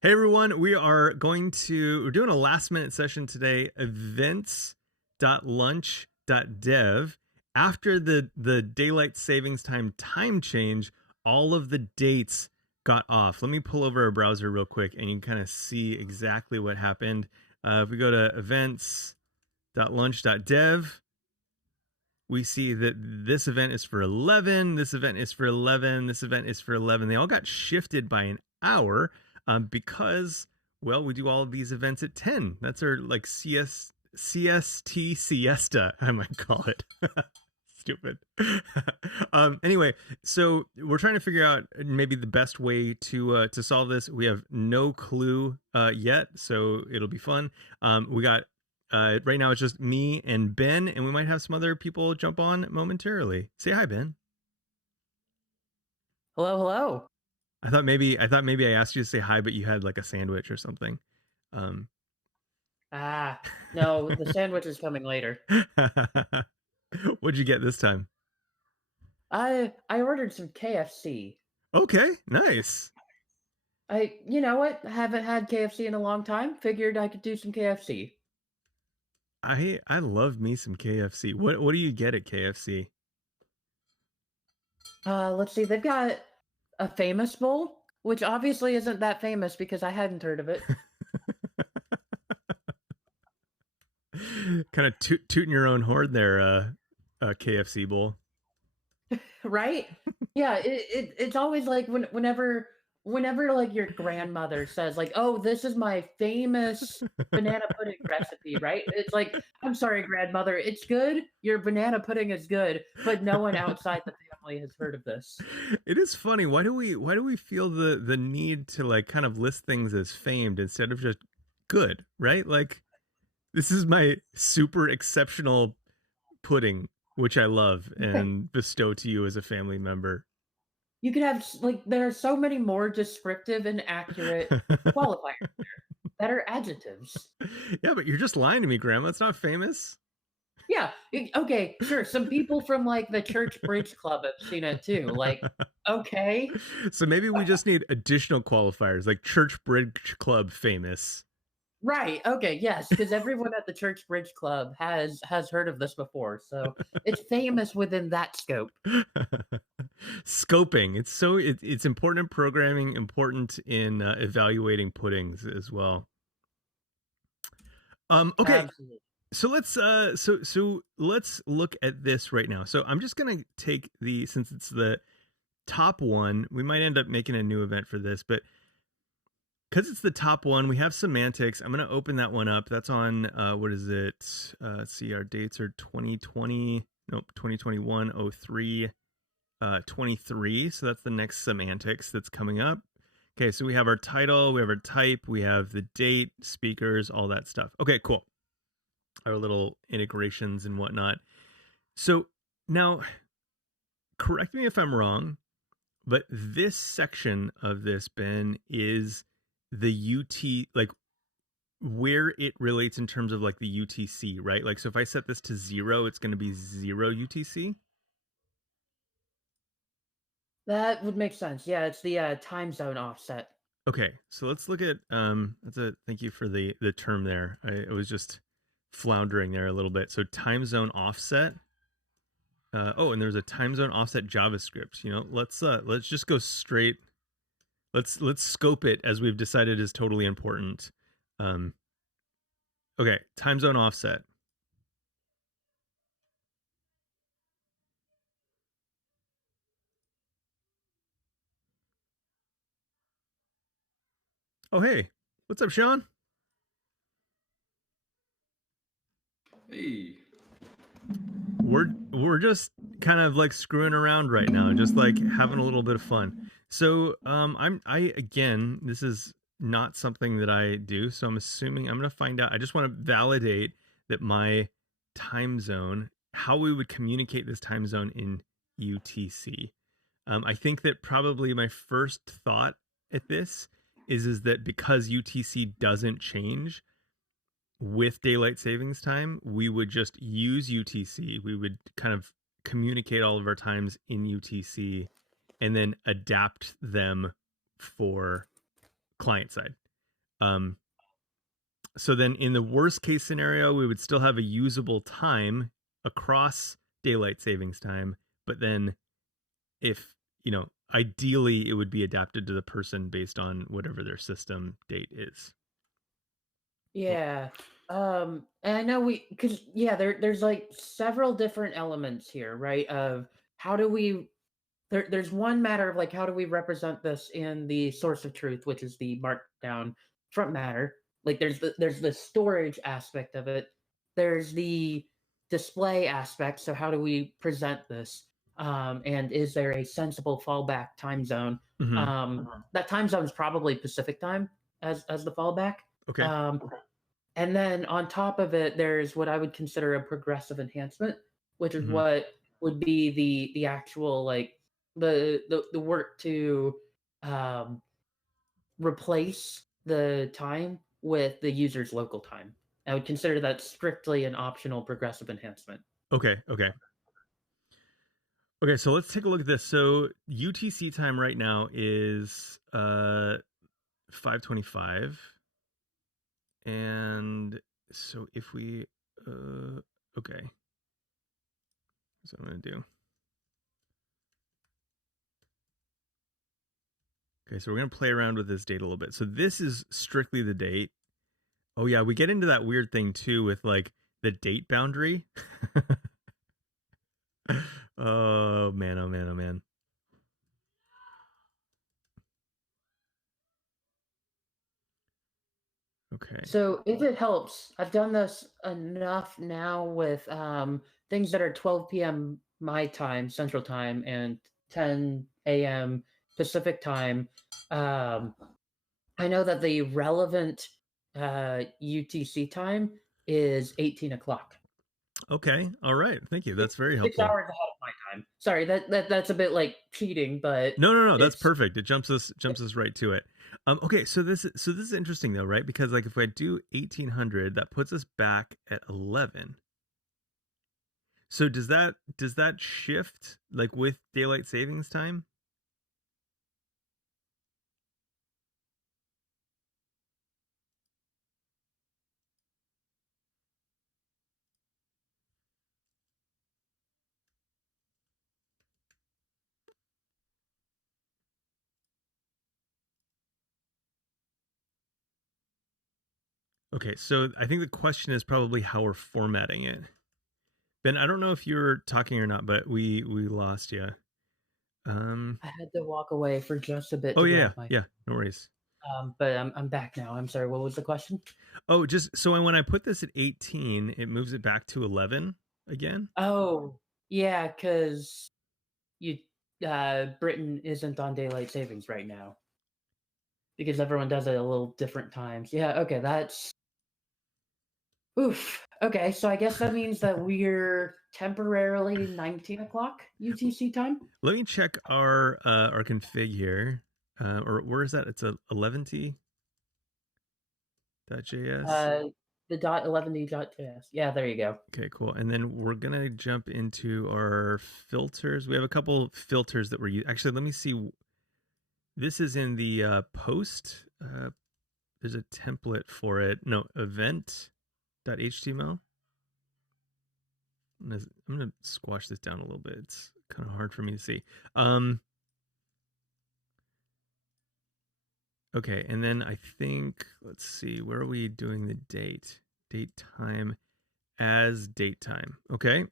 Hey everyone, we're doing a last minute session today, events.lunch.dev. After the daylight savings time change, all of the dates got off. Let me pull over a browser real quick and you can kind of see exactly what happened. If we go to events.lunch.dev, we see that this event is for 11, this event is for 11, this event is for 11. They all got shifted by an hour because, well, we do all of these events at 10. That's our like CST siesta, I might call it. Stupid. Anyway, so we're trying to figure out maybe the best way to solve this. We have no clue yet, so it'll be fun. We got right now it's just me and Ben, and we might have some other people jump on momentarily. Say hi, Ben. Hello, hello. I thought maybe I asked you to say hi, but you had like a sandwich or something. Um, No, the sandwich is coming later. What'd you get this time? I ordered some KFC. Okay, nice. You know what? Haven't had KFC in a long time. Figured I could do some KFC. I love me some KFC. What do you get at KFC? Let's see. They've got a famous bowl, which obviously isn't that famous because I hadn't heard of it. Kind of tooting your own horn there, KFC bowl. Right? Yeah, it's always like whenever like your grandmother says like, "Oh, this is my famous banana pudding recipe," right? It's like, "I'm sorry, grandmother, it's good. Your banana pudding is good, but no one outside the family has heard of this." It is funny. Why do we feel the need to like kind of list things as famed instead of just good, right? Like this is my super exceptional pudding, which I love Right. and bestow to you as a family member. You could have like there are so many more descriptive and accurate qualifiers that are adjectives. Yeah, but you're just lying to me, Grandma. It's not famous. Yeah, okay, sure. Some people from like the church bridge club have seen it too. Like, okay. So maybe we just need additional qualifiers like Church Bridge Club famous. Right. Okay. Yes, because everyone at the Church Bridge Club has heard of this before, so it's famous within that scope. Scoping. It's important in programming, important in evaluating puddings as well. Okay, Absolutely. so let's look at this right now. So I'm just gonna take the since it's the top one, we might end up making a new event for this, but because it's the top one, we have semantics. I'm gonna open that one up. That's on what is it? Let's see, our dates are 2020, nope, 2021 03 23. So that's the next semantics that's coming up. Okay, so we have our title, we have our type, we have the date, speakers, all that stuff. Okay, cool. Our little integrations and whatnot. So now, correct me if I'm wrong, but this section of this, Ben, is the UT, like where it relates in terms of like the UTC, right? Like, so if I set this to 0, it's going to be 0 UTC. That would make sense. Yeah, it's the time zone offset. Okay, so let's look at that's a thank you for the term there. I was just floundering there a little bit. So time zone offset. Oh, and there's a time zone offset JavaScript. You know, let's just go straight. Let's scope it as we've decided is totally important. Um, okay, time zone offset. Oh hey, what's up, Sean? Hey, We're just kind of like screwing around right now, just like having a little bit of fun. So I again, this is not something that I do, so I'm assuming I'm gonna find out. I just want to validate that my time zone, how we would communicate this time zone in UTC. I think that probably my first thought at this is that because UTC doesn't change, with daylight savings time, we would just use UTC. We would kind of communicate all of our times in UTC and then adapt them for client side. Um, so then in the worst case scenario, we would still have a usable time across daylight savings time, but then if, ideally it would be adapted to the person based on whatever their system date is. Yeah. And I know because yeah, there's like several different elements here, right? Of how do we there's one matter of like how do we represent this in the source of truth, which is the markdown front matter. Like there's the storage aspect of it. There's the display aspect. So how do we present this? And is there a sensible fallback time zone? Mm-hmm. That time zone is probably Pacific time as the fallback. Okay. Um, and then on top of it, there's what I would consider a progressive enhancement, which is Mm-hmm. what would be the actual like the work to um, replace the time with the user's local time. I would consider that strictly an optional progressive enhancement. Okay. Okay. Okay, so let's take a look at this. So UTC time right now is 5:25, and so if we okay, that's what I'm gonna do. Okay, so we're gonna play around with this date a little bit. So this is strictly the date. Oh yeah, we get into that weird thing too with like the date boundary. Oh man, oh man, oh man. Okay. So if it helps, I've done this enough now with things that are 12 p.m. my time, Central Time, and 10 a.m. Pacific Time. Um, I know that the relevant UTC time is 18 o'clock. Okay. All right. Thank you. Six, That's very 6 hours helpful. ahead of my time. Sorry, that's a bit like cheating, but No, no, no. That's it's perfect. It jumps us right to it. Okay, so this is interesting though, right? Because like if I do 1800, that puts us back at 11. So does that shift like with daylight savings time? Okay, so I think the question is probably how we're formatting it. Ben, I don't know if you're talking or not, but we lost you. Um. I had to walk away for just a bit Oh to yeah, grab my yeah. No worries. but I'm back now. I'm sorry. What was the question? Oh, just so when I put this at 18, it moves it back to 11 again. Oh, yeah, because you Britain isn't on daylight savings right now because everyone does it a little different times. Yeah, okay, that's oof. Okay, so I guess that means that we're temporarily 19 o'clock UTC time. Let me check our config here. Or where is that? It's a eleventy.js. Uh, the dot 11d.js. Yeah, there you go. Okay, cool. And then we're gonna jump into our filters. We have a couple filters that we're using. Actually, let me see. This is in the post. There's a template for it. No, event.html. I'm gonna squash this down a little bit. It's kind of hard for me to see. Okay, and then I think, let's see, where are we doing the date? Date time as date time. Okay.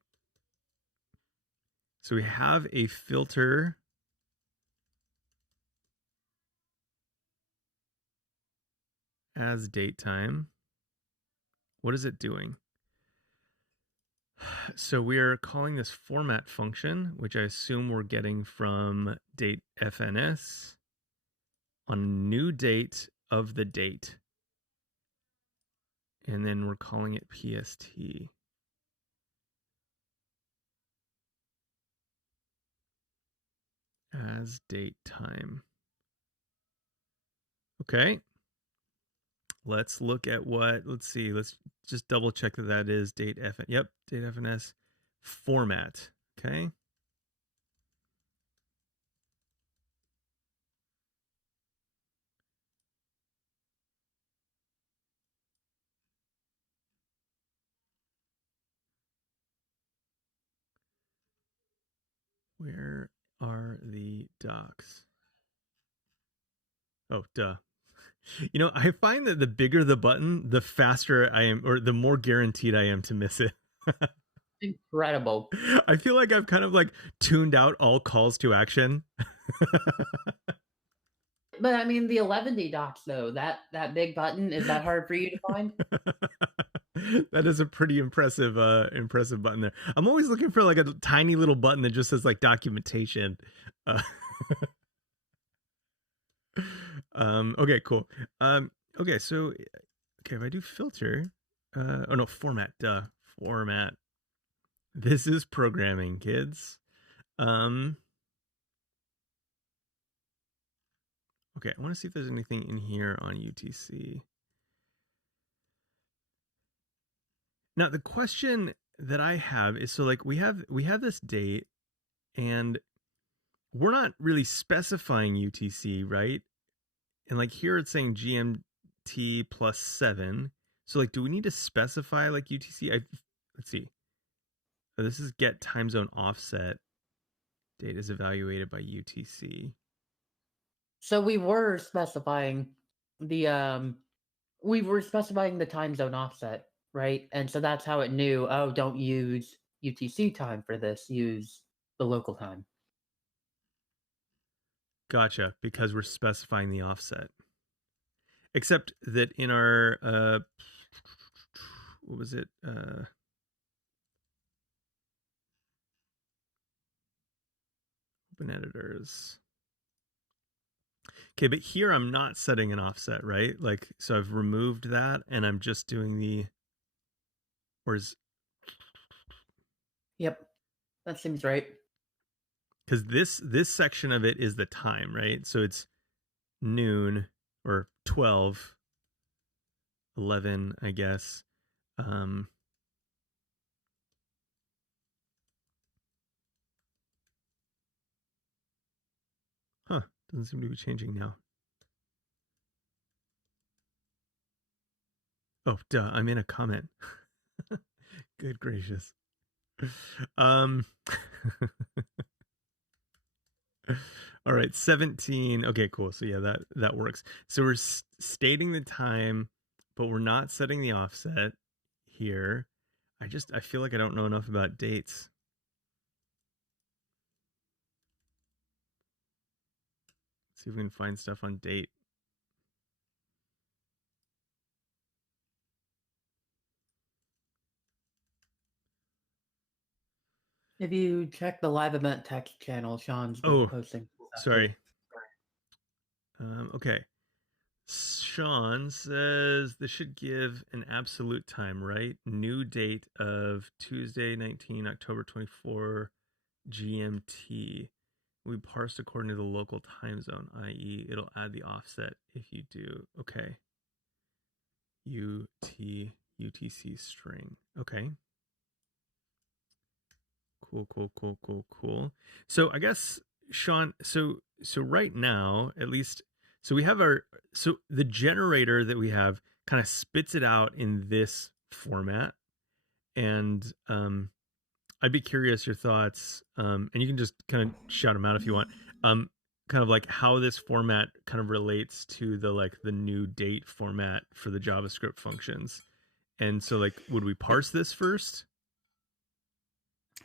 So we have a filter as date time. What is it doing? So we are calling this format function, which I assume we're getting from date FNS on new date of the date. And then we're calling it PST as date time. Okay. Let's look at let's see. Let's just double check that is date FN. Yep, date FNS format. Okay. Where are the docs? Oh, duh. I find that the bigger the button, the faster I am, or the more guaranteed I am to miss it. Incredible. I feel like I've kind of like tuned out all calls to action. But I mean, the 11 docs though, that big button, is that hard for you to find? That is a pretty impressive button there. I'm always looking for like a tiny little button that just says like documentation. Uh, okay, cool. Okay, so if I do filter, oh no, format, format. This is programming, kids. Okay, I want to see if there's anything in here on UTC. Now, the question that I have is, so like we have this date, and we're not really specifying UTC, right? And like here it's saying GMT plus 7. So like, do we need to specify like UTC? Let's see. Oh, this is get time zone offset. Date is evaluated by UTC. So we were specifying the time zone offset, right? And so that's how it knew, oh, don't use UTC time for this, use the local time. Gotcha, because we're specifying the offset. Except that in our what was it? Open editors. Okay, but here I'm not setting an offset, right? Like, so I've removed that and I'm just doing the, Yep, that seems right. because this section of it is the time, right? So it's noon or 12, 11, I guess. Doesn't seem to be changing now. Oh, duh, I'm in a comment. Good gracious. All right, 17. Okay, cool. So yeah, that works. So we're stating the time, but we're not setting the offset here. I feel like I don't know enough about dates. Let's see if we can find stuff on date. If you check the live event text channel, Sean's been Oh, posting. sorry. Okay. Sean says this should give an absolute time, right? New date of Tuesday, 19 October 24 GMT. We parsed according to the local time zone, i.e., it'll add the offset if you do. Okay. UTC string. Okay. Cool. So I guess, Sean, so right now, at least, so we have the generator that we have kind of spits it out in this format. And I'd be curious your thoughts, and you can just kind of shout them out if you want. Kind of like how this format kind of relates to the new date format for the JavaScript functions. And so like, would we parse this first?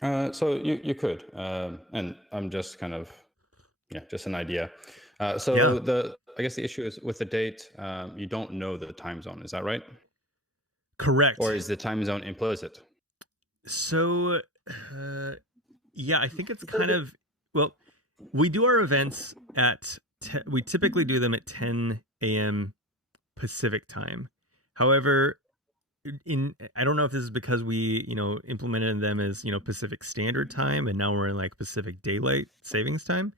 So you could, and I'm just kind of, just an idea. Yeah. I guess the issue is with the date, you don't know the time zone. Is that right? Correct. Or is the time zone implicit? So, yeah, I think it's kind of, well, we do our events we typically do them at 10 a.m. Pacific time. However, I don't know if this is because we, implemented them as, Pacific Standard Time, and now we're in like Pacific Daylight Savings Time.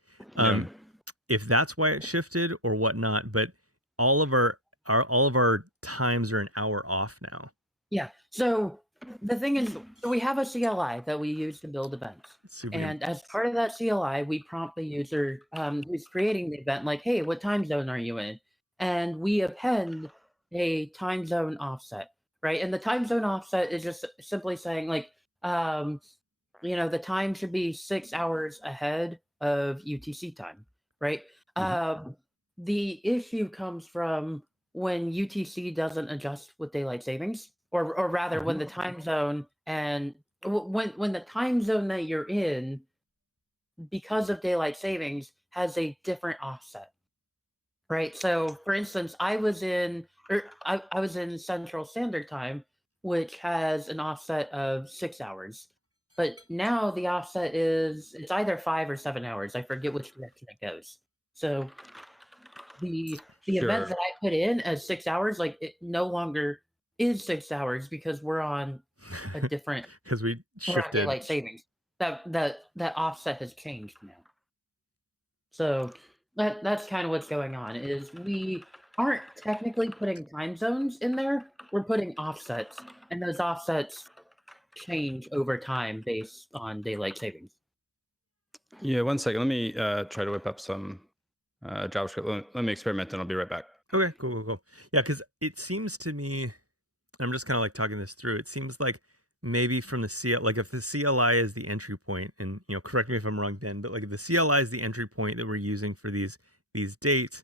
If that's why it shifted or whatnot, but all of our times are an hour off now. Yeah. So the thing is, so we have a CLI that we use to build events. And as part of that CLI, we prompt the user who's creating the event, like, hey, what time zone are you in? And we append a time zone offset, right? And the time zone offset is just simply saying, like, the time should be 6 hours ahead of UTC time, right? Mhm. The issue comes from when UTC doesn't adjust with daylight savings, or rather, when Mhm. the time zone and when the time zone that you're in, because of daylight savings, has a different offset, right? So, for instance, I was in Central Standard Time, which has an offset of 6 hours. But now the offset is it's either 5 or 7 hours. I forget which direction it goes. So the event Sure. that I put in as 6 hours, like it no longer is 6 hours because we're on a different Because we we're on shifted. daylight savings. That offset has changed now. So that's kind of what's going on is we aren't technically putting time zones in there. We're putting offsets, and those offsets change over time based on daylight savings. Yeah, one second. Let me try to whip up some JavaScript. Let me experiment, and I'll be right back. Okay, cool. Yeah, because it seems to me, I'm just kind of like talking this through. It seems like maybe from the CL, like if the CLI is the entry point, and correct me if I'm wrong, Ben, but like if the CLI is the entry point that we're using for these dates,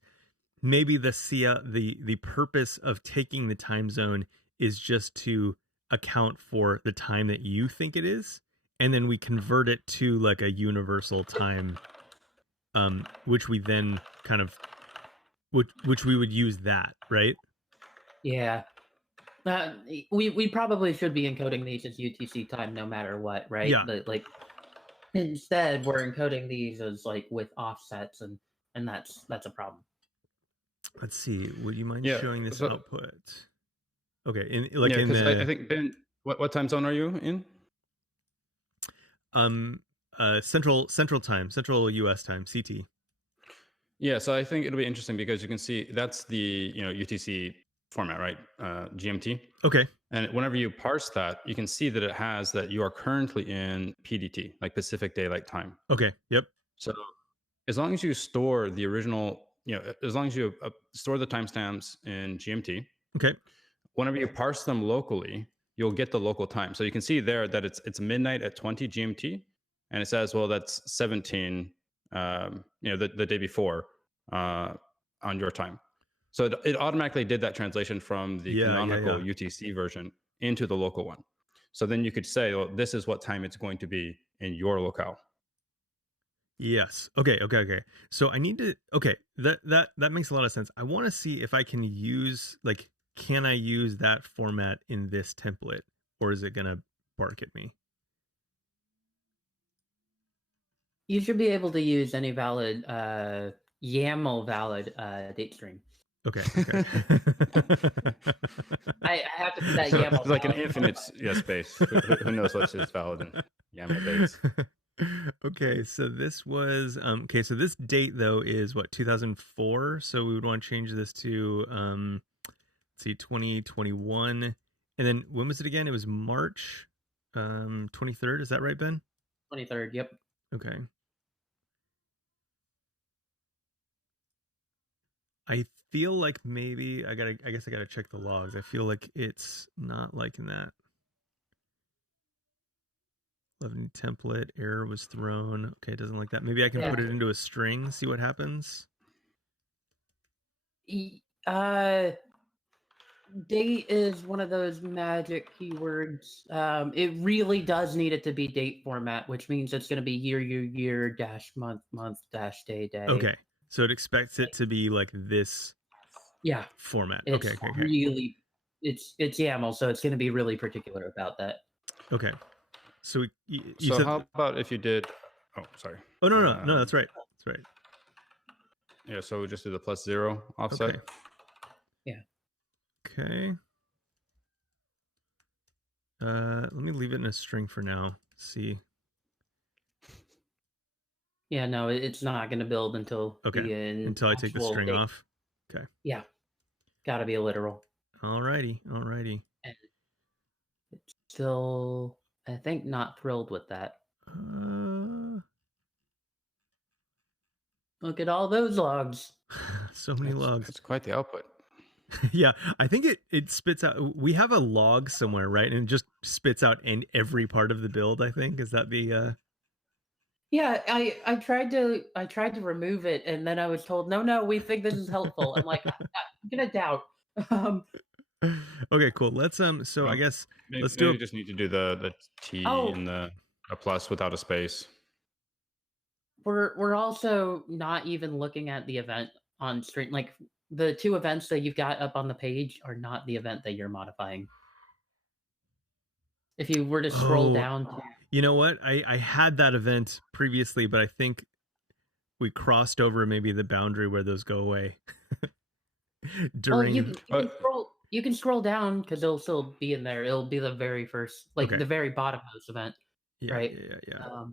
maybe the purpose of taking the time zone is just to account for the time that you think it is, and then we convert it to like a universal time, which we then kind of which we would use that, right? Yeah. We probably should be encoding these as UTC time no matter what, right? Yeah. But like instead, we're encoding these as like with offsets, and that's a problem. Let's see. Would you mind Yeah. showing this So output? Okay, yeah, in because I the think Ben, what time zone are you in? um central time, central US time, CT. Yeah, so I think it'll be interesting because you can see that's the UTC format, right? GMT. Okay. And whenever you parse that, you can see that it has that you are currently in PDT, like Pacific Daylight Time. Okay. Yep. So as long as you store the original, as long as you store the timestamps in GMT, Okay. whenever you parse them locally, you'll get the local time. So you can see there that it's midnight at 20 GMT, and it says, well, that's 17, the day before on your time. So it automatically did that translation from the canonical Yeah. UTC version into the local one. So then you could say, well, this is what time it's going to be in your locale. Yes. Okay. So I need to. Okay, that makes a lot of sense. I want to see if I can use can I use that format in this template, or is it gonna bark at me? You should be able to use any valid YAML valid date string. Okay. I have to put that So YAML it's like an valid. infinite space. Who knows what's just valid in YAML dates? Okay, so this was okay, so this date though is what, 2004, so we would want to change this to let's see, 2021. And then when was it again? It was March 23rd, is that right, Ben? 23rd. Yep. Okay. I feel like maybe I guess I gotta check the logs. I feel like it's not liking that. 11 template error was thrown. Okay, it doesn't like that. Maybe I can Yeah. put it into a string, see what happens. Date is one of those magic keywords. It really does need it to be date format, which means it's going to be year dash month dash day. Okay, so it expects it to be like this Yeah, format. it's Okay. really it's YAML, so it's going to be really particular about that. Okay. So you So said, how about if you did? Oh, sorry. oh no, that's right. That's right. Yeah, so we just do the +0 offset. Okay. Yeah. Okay. Let me leave it in a string for now. See. Yeah, no, it's not going to build until until I take the string date. off. Okay. Yeah, got to be a literal. Alrighty. And it's still, I think, not thrilled with that. Look at all those logs. So many logs. It's quite the output. Yeah, I think it spits out. We have a log somewhere, right? And it just spits out in every part of the build. I think is that the. Yeah, I tried to remove it, and then I was told, "No, we think this is helpful." I'm like, I'm gonna doubt. Um, Okay, cool. Let's So I Well, guess maybe, let's do maybe a. you just need to do the T oh, in the a plus without a space. we're also not even looking at the event on screen. Like the two events that you've got up on the page are not the event that you're modifying. If you were to scroll Oh, down to you know what? I had that event previously, but I think we crossed over maybe the boundary where those go away well, during. But you can scroll down because it'll still be in there. It'll be the very first, like Okay. the very bottom of this event, Yeah, right? yeah, yeah, yeah.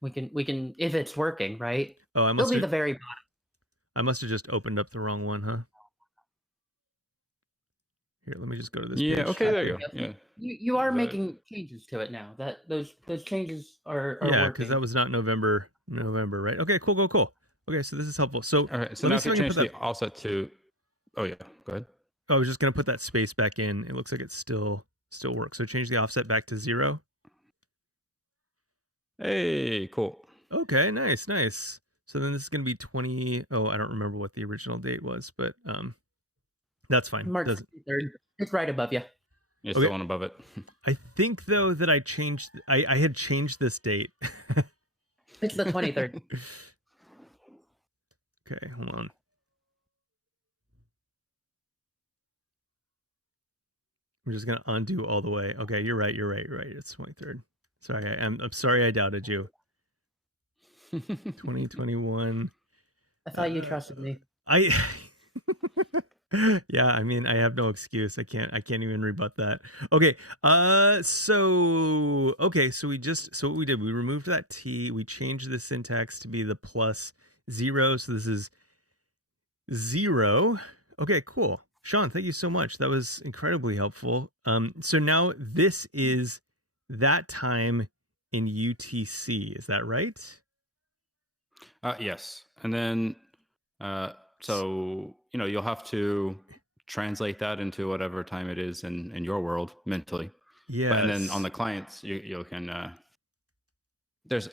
We can if it's working, right? Oh, It'll be the very bottom. I must have just opened up the wrong one, huh? Here, let me just go to this yeah, page. okay, there There you you go. go. Yeah, You are is that it? making changes to it now. That those changes are Yeah, because that working. was not November, right? Okay, cool. Okay, so this is helpful. So All right. So let now me if see you if I can change put that. the offset to, oh yeah, go ahead. I was just gonna put that space back in. It looks like it still works. So change the offset back to 0. Hey, cool. Okay, nice. So then this is gonna be 20. Oh, I don't remember what the original date was, but that's fine. March Doesn't. 3rd. It's right above you. It's the Okay. one above it. I think though that I had changed this date. It's the 23rd. Okay, hold on. I'm just gonna undo all the way. Okay, you're right. It's 23rd. Sorry, I'm sorry I doubted you. 2021. I thought you trusted me. I Yeah, I mean, I have no excuse. I can't even rebut that. Okay. So what we did, we removed that T, we changed the syntax to be the +0. So this is 0. Okay, cool. Sean, thank you so much. That was incredibly helpful. So now this is that time in UTC. Is that right? Yes, and then so you'll have to translate that into whatever time it is in your world mentally. But and then on Yes. the clients, you can there's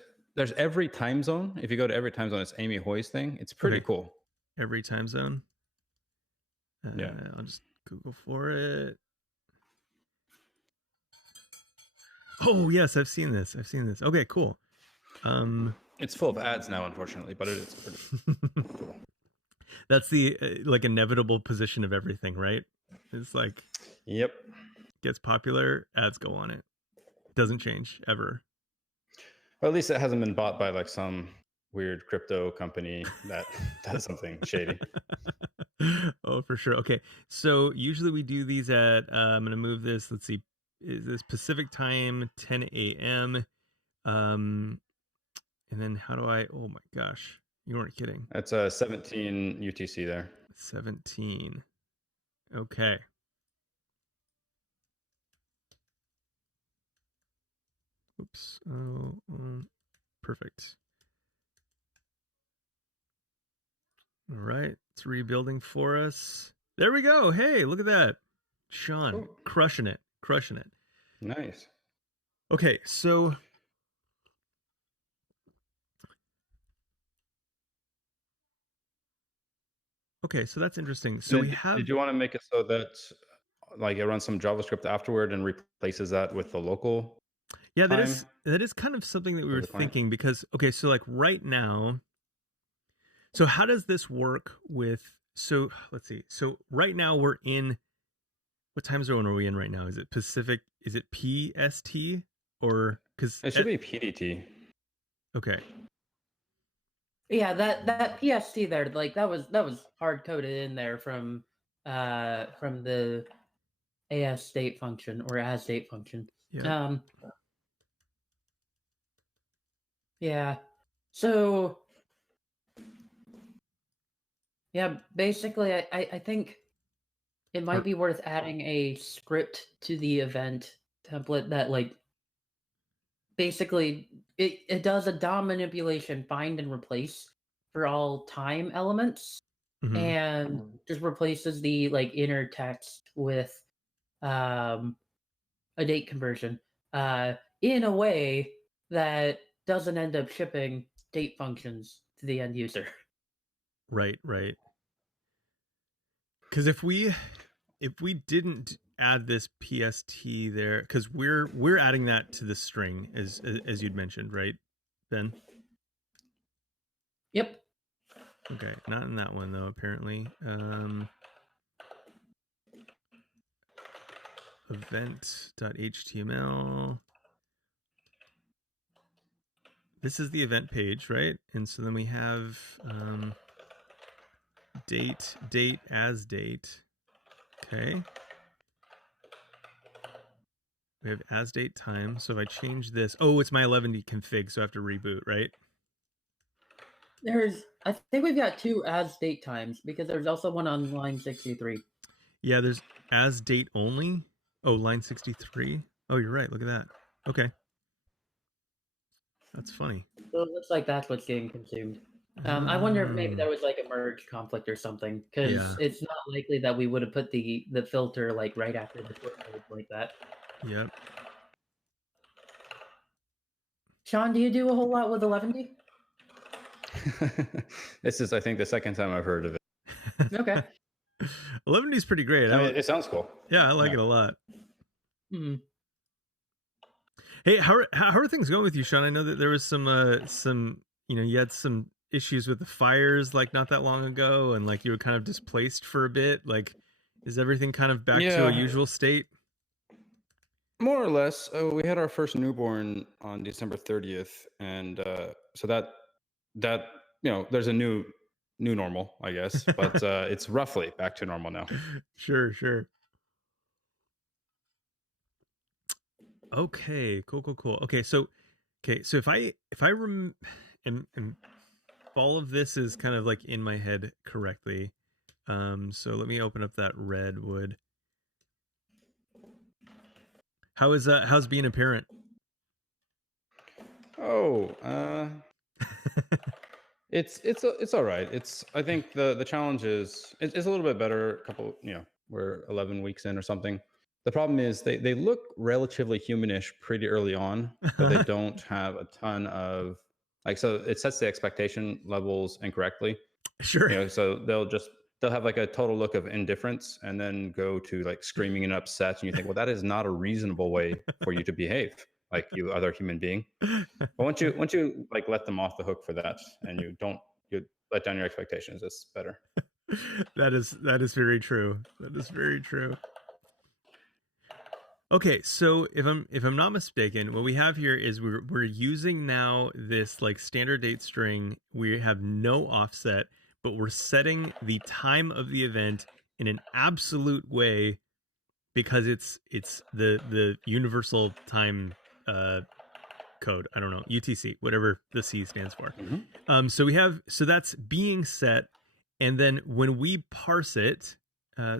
every time zone. If you go to every time zone, it's Amy Hoy's thing. It's pretty Okay. cool. Every time zone. Yeah. I'll just Google for it. Oh yes, I've seen this. Okay, cool. It's full of ads now, unfortunately, but it is pretty cool. That's the like inevitable position of everything, right? It's like Yep. gets popular, ads go on it. Doesn't change ever. Well, at least it hasn't been bought by like some weird crypto company that does something shady. Oh, for sure. Okay, so usually we do these at. I'm gonna move this. Let's see. Is this Pacific time, 10 a.m. And then how do I? Oh my gosh, you weren't kidding. That's 17 UTC there. 17. Okay. Oops. Oh, perfect. All right, it's rebuilding for us. There we go. Hey, look at that. Sean, Cool. crushing it. Nice. Okay, so that's interesting. So we have. Did you want to make it so that like it runs some JavaScript afterward and replaces that with the local? Yeah, time that is kind of something that we of were the client? thinking because okay, so like right now. So how does this work with? So let's see. So right now we're in. What time zone are we in right now? Is it Pacific? Is it PST or because It should be PDT. okay. Yeah, that PST there, like that was hard coded in there from the AS state function or as state function. Yeah. Yeah. So yeah, basically I think it might be worth adding a script to the event template that like basically it does a DOM manipulation find and replace for all time elements. and just replaces the like inner text with a date conversion in a way that doesn't end up shipping date functions to the end user. Right. Because if we didn't add this PST there, because we're adding that to the string as you'd mentioned, right, Ben? Yep. Okay, not in that one though, apparently. Event.html. This is the event page, right? And so then we have date as date. Okay. We have as date time. So if I change this, oh, it's my 11 config, so I have to reboot, right? I think we've got two as date times because there's also one on line 63. Yeah, there's as date only. Oh, line 63. Oh, you're right. Look at that. Okay. That's funny. So it looks like that's what's getting consumed. I wonder if maybe there was like a merge conflict or something, because it's not likely that we would have put the filter like right after the footnote like that. Yep. Sean, do you do a whole lot with eleventy? This is, I think, the second time I've heard of it. Okay. 11 is pretty great. I mean, it sounds cool. Yeah, I like it a lot. Mm-hmm. Hey, how are things going with you, Sean? I know that there was some you had some issues with the fires like not that long ago, and like you were kind of displaced for a bit. Like, is everything kind of back to a usual state? More or less. We had our first newborn on December 30th, and so that there's a new normal, I guess, but it's roughly back to normal now. Sure. Okay, cool. Okay, so if I and all of this is kind of like in my head correctly, so let me open up that Redwood. How's being a parent? Oh, it's all right. I think the challenge is it's a little bit better. A couple, we're 11 weeks in or something. The problem is they look relatively humanish pretty early on, but they don't have a ton of so it sets the expectation levels incorrectly. Sure. So they'll have like a total look of indifference and then go to like screaming and upset, and you think, well, that is not a reasonable way for you to behave, like you other human being. But once you like let them off the hook for that, and you let down your expectations, it's better. That is very true. That is very true. Okay, so if I'm not mistaken, what we have here is we're using now this like standard date string. We have no offset, but we're setting the time of the event in an absolute way because it's the universal time code. I don't know, UTC, whatever the C stands for. Mm-hmm. So that's being set, and then when we parse it.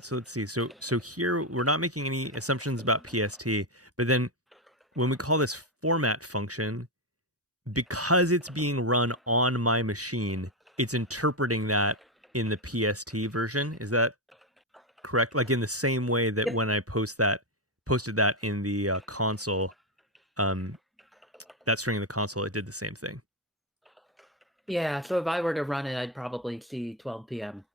So let's see. So here we're not making any assumptions about PST, but then when we call this format function, because it's being run on my machine, it's interpreting that in the PST version. Is that correct? Like in the same way that when I posted that in the console, that string in the console, it did the same thing. Yeah. So if I were to run it, I'd probably see 12 p.m.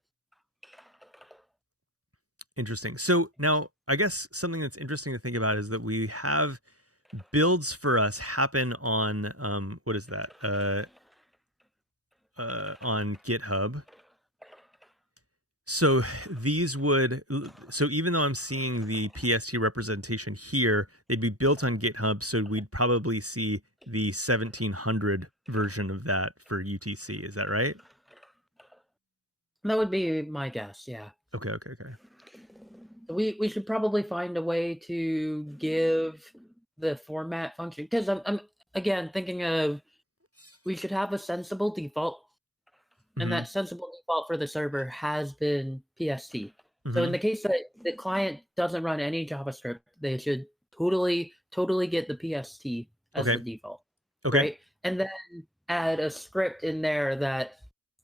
Interesting. So now I guess something that's interesting to think about is that we have builds for us happen on what is that? On GitHub. So even though I'm seeing the PST representation here, they'd be built on GitHub, so we'd probably see the 1700 version of that for UTC. Is that right? That would be my guess. Yeah. Okay. We should probably find a way to give the format function, because I'm again thinking of we should have a sensible default, and that sensible default for the server has been PST. So in the case that the client doesn't run any JavaScript, they should totally get the PST as the default. Okay. Right? And then add a script in there that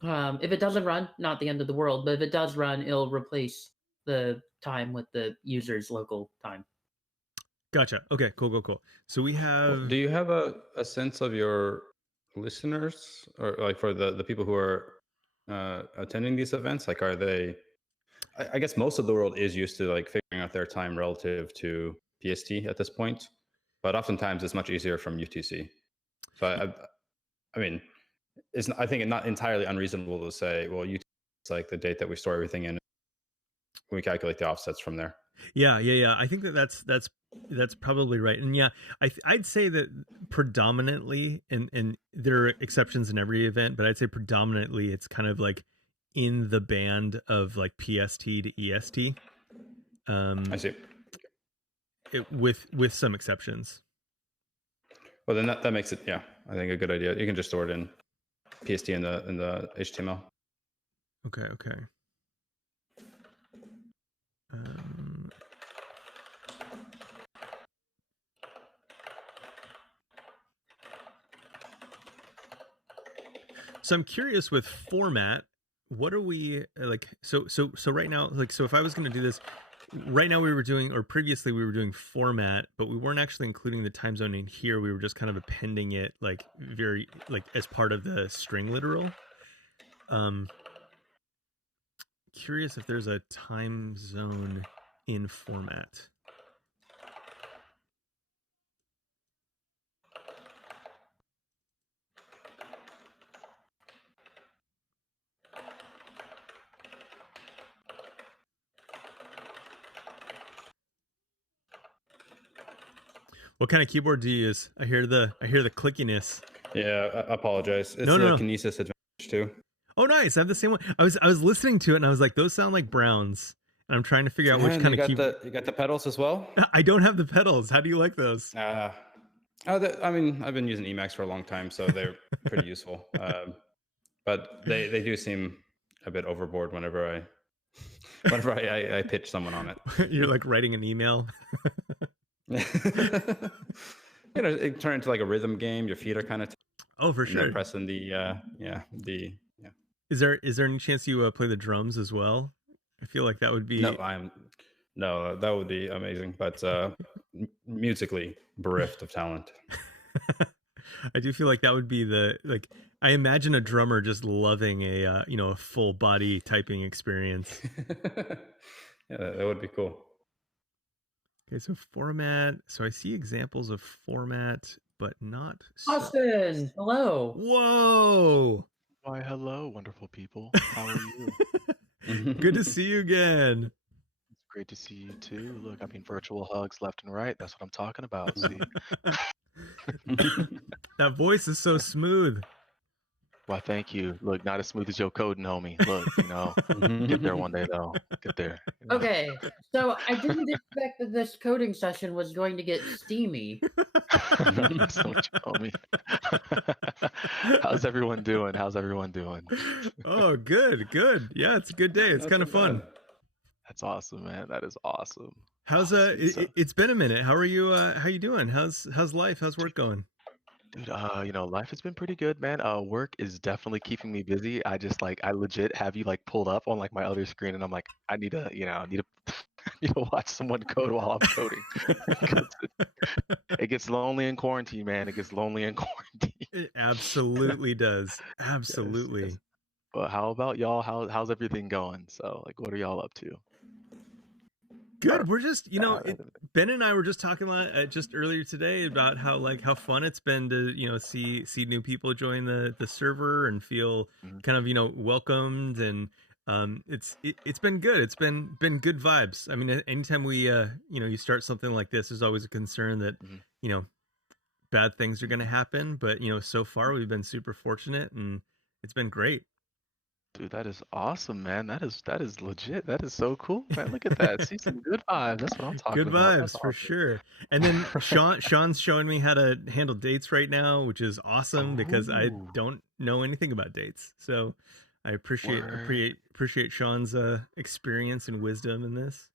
If it doesn't run, not the end of the world, but if it does run, it'll replace the time with the user's local time. Gotcha. Okay, cool. So we have Do you have a sense of your listeners, or like for the people who are attending these events? Like, are they? I guess most of the world is used to like figuring out their time relative to PST at this point, but oftentimes it's much easier from UTC. So I mean, I think it's not entirely unreasonable to say, well, UTC is like the date that we store everything in. We calculate the offsets from there. Yeah. I think that's probably right. And yeah, I'd say that predominantly, and there are exceptions in every event, but I'd say predominantly it's kind of like in the band of like PST to EST. I see. With some exceptions. Well, then that makes it, yeah, I think a good idea. You can just store it in PST in the HTML. Okay. So I'm curious with format, what are we like? So right now, like, so if I was going to do this right now, we were doing, or previously we were doing format, but we weren't actually including the time zone in here. We were just kind of appending it like very like as part of the string literal. Curious if there's a time zone in format. What kind of keyboard do you use? I hear the clickiness. Yeah, I apologize. It's no. Kinesis Advantage too. Oh, nice. I have the same one. I was listening to it and I was like, those sound like Browns. And I'm trying to figure out which kind of keyboard. You got the pedals as well? I don't have the pedals. How do you like those? I mean, I've been using Emacs for a long time, so they're pretty useful. But they do seem a bit overboard whenever I pitch someone on it. You're like writing an email. It turned into like a rhythm game. Your feet are kind of for sure. Pressing the Is there any chance you play the drums as well? I feel like that would be no, that would be amazing, but musically bereft of talent. I do feel like that would be I imagine a drummer just loving a full body typing experience. Yeah, that would be cool. Okay, so format. So I see examples of format, but not Austin, hello. Whoa. Why, hello, wonderful people. How are you? Good to see you again. It's great to see you too. Look, I mean, virtual hugs left and right. That's what I'm talking about. See? That voice is so smooth. Why, thank you. Look, not as smooth as your coding, homie. Look, get there one day, though. Get there. Okay, so I didn't expect that this coding session was going to get steamy. That's what you told me. How's everyone doing? Oh, good. Yeah, it's a good day. It's kind of fun. That's awesome, man. That is awesome. How's it's been a minute. How are you? How you doing? How's life? How's work going? Dude, life has been pretty good, man. Work is definitely keeping me busy. I legit have you like pulled up on like my other screen, and I'm like, I need to watch someone code while I'm coding. It gets lonely in quarantine, man. It gets lonely in quarantine. It absolutely does. Absolutely. Yes. But how about y'all? how's everything going? So, like, what are y'all up to? Good. We're just, Ben and I were just talking just earlier today about how fun it's been to, see new people join the server and feel kind of, welcomed, and it's been good. It's been good vibes. I mean, anytime we you start something like this, there's always a concern that bad things are going to happen, but so far we've been super fortunate and it's been great. Dude, that is awesome, man. That is legit. That is so cool, man. Look at that. See some good vibes. That's what I'm talking about. Good vibes for sure. And then Sean's showing me how to handle dates right now, which is awesome because I don't know anything about dates. So I appreciate Sean's experience and wisdom in this.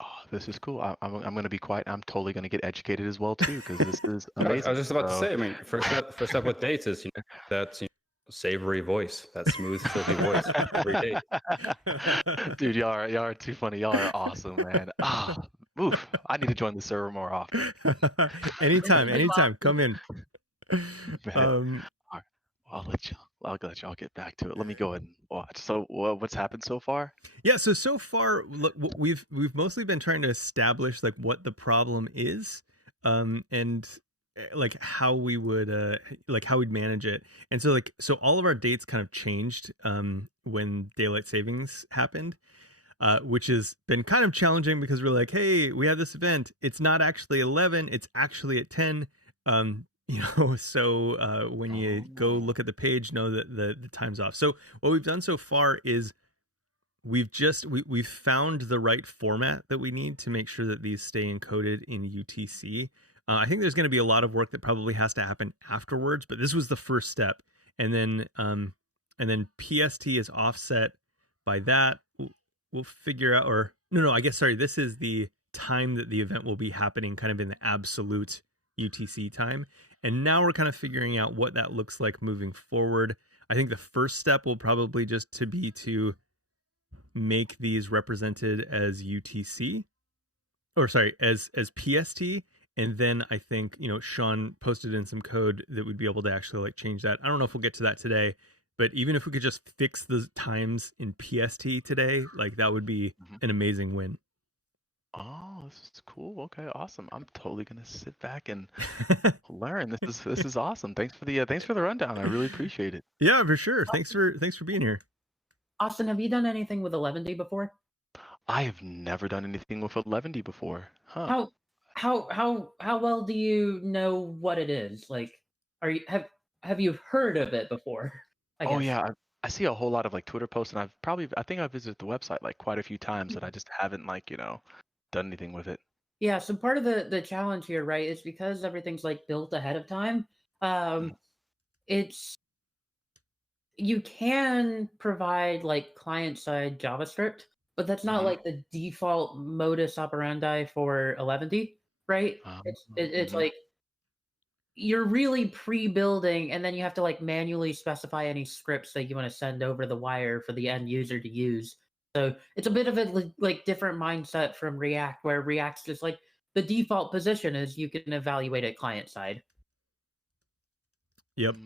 Oh, this is cool. I'm going to be quiet. I'm totally going to get educated as well too, because this is amazing. I was just about to say. I mean, first step with dates is that's savory voice, that smooth, silky voice every day. Dude, y'all are too funny. Y'all are awesome, man. Oof. I need to join the server more often. anytime, come in. Man. All right. I'll let y'all get back to it. Let me go ahead and watch. So, what's happened so far? Yeah, so far look, we've mostly been trying to establish like what the problem is, and like how we would like how we'd manage it. And so all of our dates kind of changed when daylight savings happened, which has been kind of challenging because we're like, hey, we have this event. It's not actually 11. It's actually at 10. So when you go look at the page, know that the time's off. So what we've done so far is we've found the right format that we need to make sure that these stay encoded in UTC. I think there's going to be a lot of work that probably has to happen afterwards, but this was the first step. And then PST is offset by that. We'll figure out, or no, I guess, sorry, this is the time that the event will be happening kind of in the absolute UTC time. And now we're kind of figuring out what that looks like moving forward. I think the first step will probably just to make these represented as UTC, or sorry, as PST. And then I think, Sean posted in some code that we'd be able to actually like change that. I don't know if we'll get to that today, but even if we could just fix the times in PST today, like that would be an amazing win. Oh, this is cool. Okay, awesome. I'm totally gonna sit back and learn. This is awesome. Thanks for the rundown. I really appreciate it. Yeah, for sure. Thanks for being here. Austin, have you done anything with eleventy before? I have never done anything with eleventy before. Huh. How well do you know what it is? Like, have you heard of it before? I Oh guess. yeah, I see a whole lot of like Twitter posts, and I think I've visited the website like quite a few times, but I just haven't like done anything with it. Yeah, so part of the challenge here, right, is because everything's like built ahead of time. Mhm. It's You can provide like client side JavaScript, but that's not Mhm. like the default modus operandi for eleventy, right? It's Mhm. like you're really pre-building, and then you have to like manually specify any scripts that you want to send over the wire for the end user to use. So it's a bit of a like different mindset from React, where React's just like the default position is you can evaluate it client side. Yep.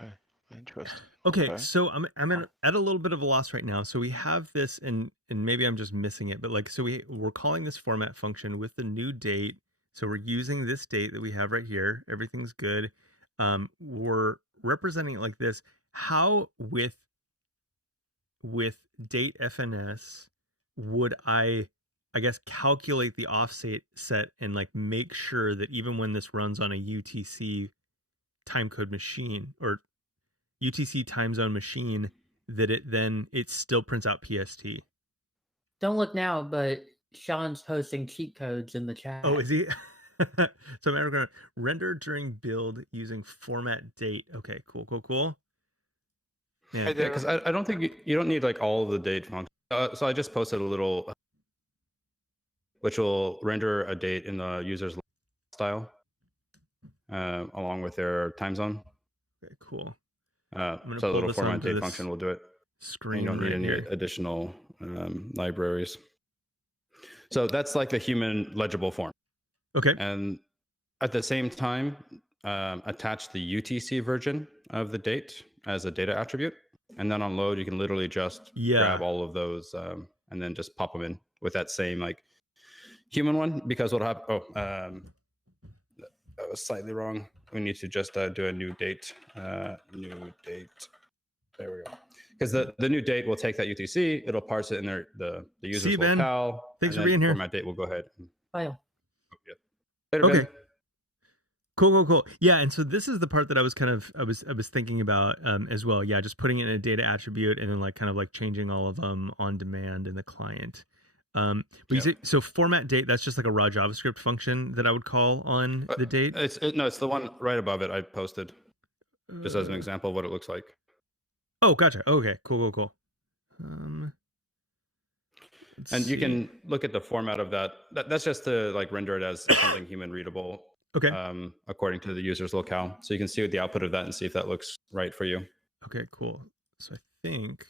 Okay. Interesting. Okay, Okay. so I'm at a little bit of a loss right now. So we have this, and maybe I'm just missing it, but like, so we're calling this format function with the new date. So we're using this date that we have right here. Everything's good. We're representing it like this. How with date FNS would I guess calculate the offset set and like make sure that even when this runs on a UTC timecode machine or UTC time zone machine, that it still prints out PST. Don't look now, but Sean's posting cheat codes in the chat. Oh, is he? So I'm going to render during build using format date. Okay, cool. Yeah, because I don't think you don't need like all of the date functions. So I just posted a little, which will render a date in the user's style, along with their time zone. Okay, cool. So a little format date function will do it. Screen. You don't need any additional libraries. So that's like the human legible form. Okay. And at the same time, attach the UTC version of the date as a data attribute. And then on load, you can literally just grab all of those and then just pop them in with that same like human one. Because what'll happen, that was slightly wrong. We need to just do a new date. New date. There we go. Because the new date will take that UTC, it'll parse it in the user's locale. Thanks for being here. Format date will go ahead. File. Later, okay. Ben. Cool. Yeah, and so this is the part that I was thinking about as well. Yeah, just putting it in a data attribute and then like kind of like changing all of them on demand in the client. But you say, so format date, that's just like a raw JavaScript function that I would call on the date. It's the one right above it. I posted just as an example of what it looks like. Oh, gotcha. Okay, cool. And you can look at the format of that. That's just to like render it as something human readable. Okay. According to the user's locale, so you can see the output of that and see if that looks right for you. Okay, cool. So I think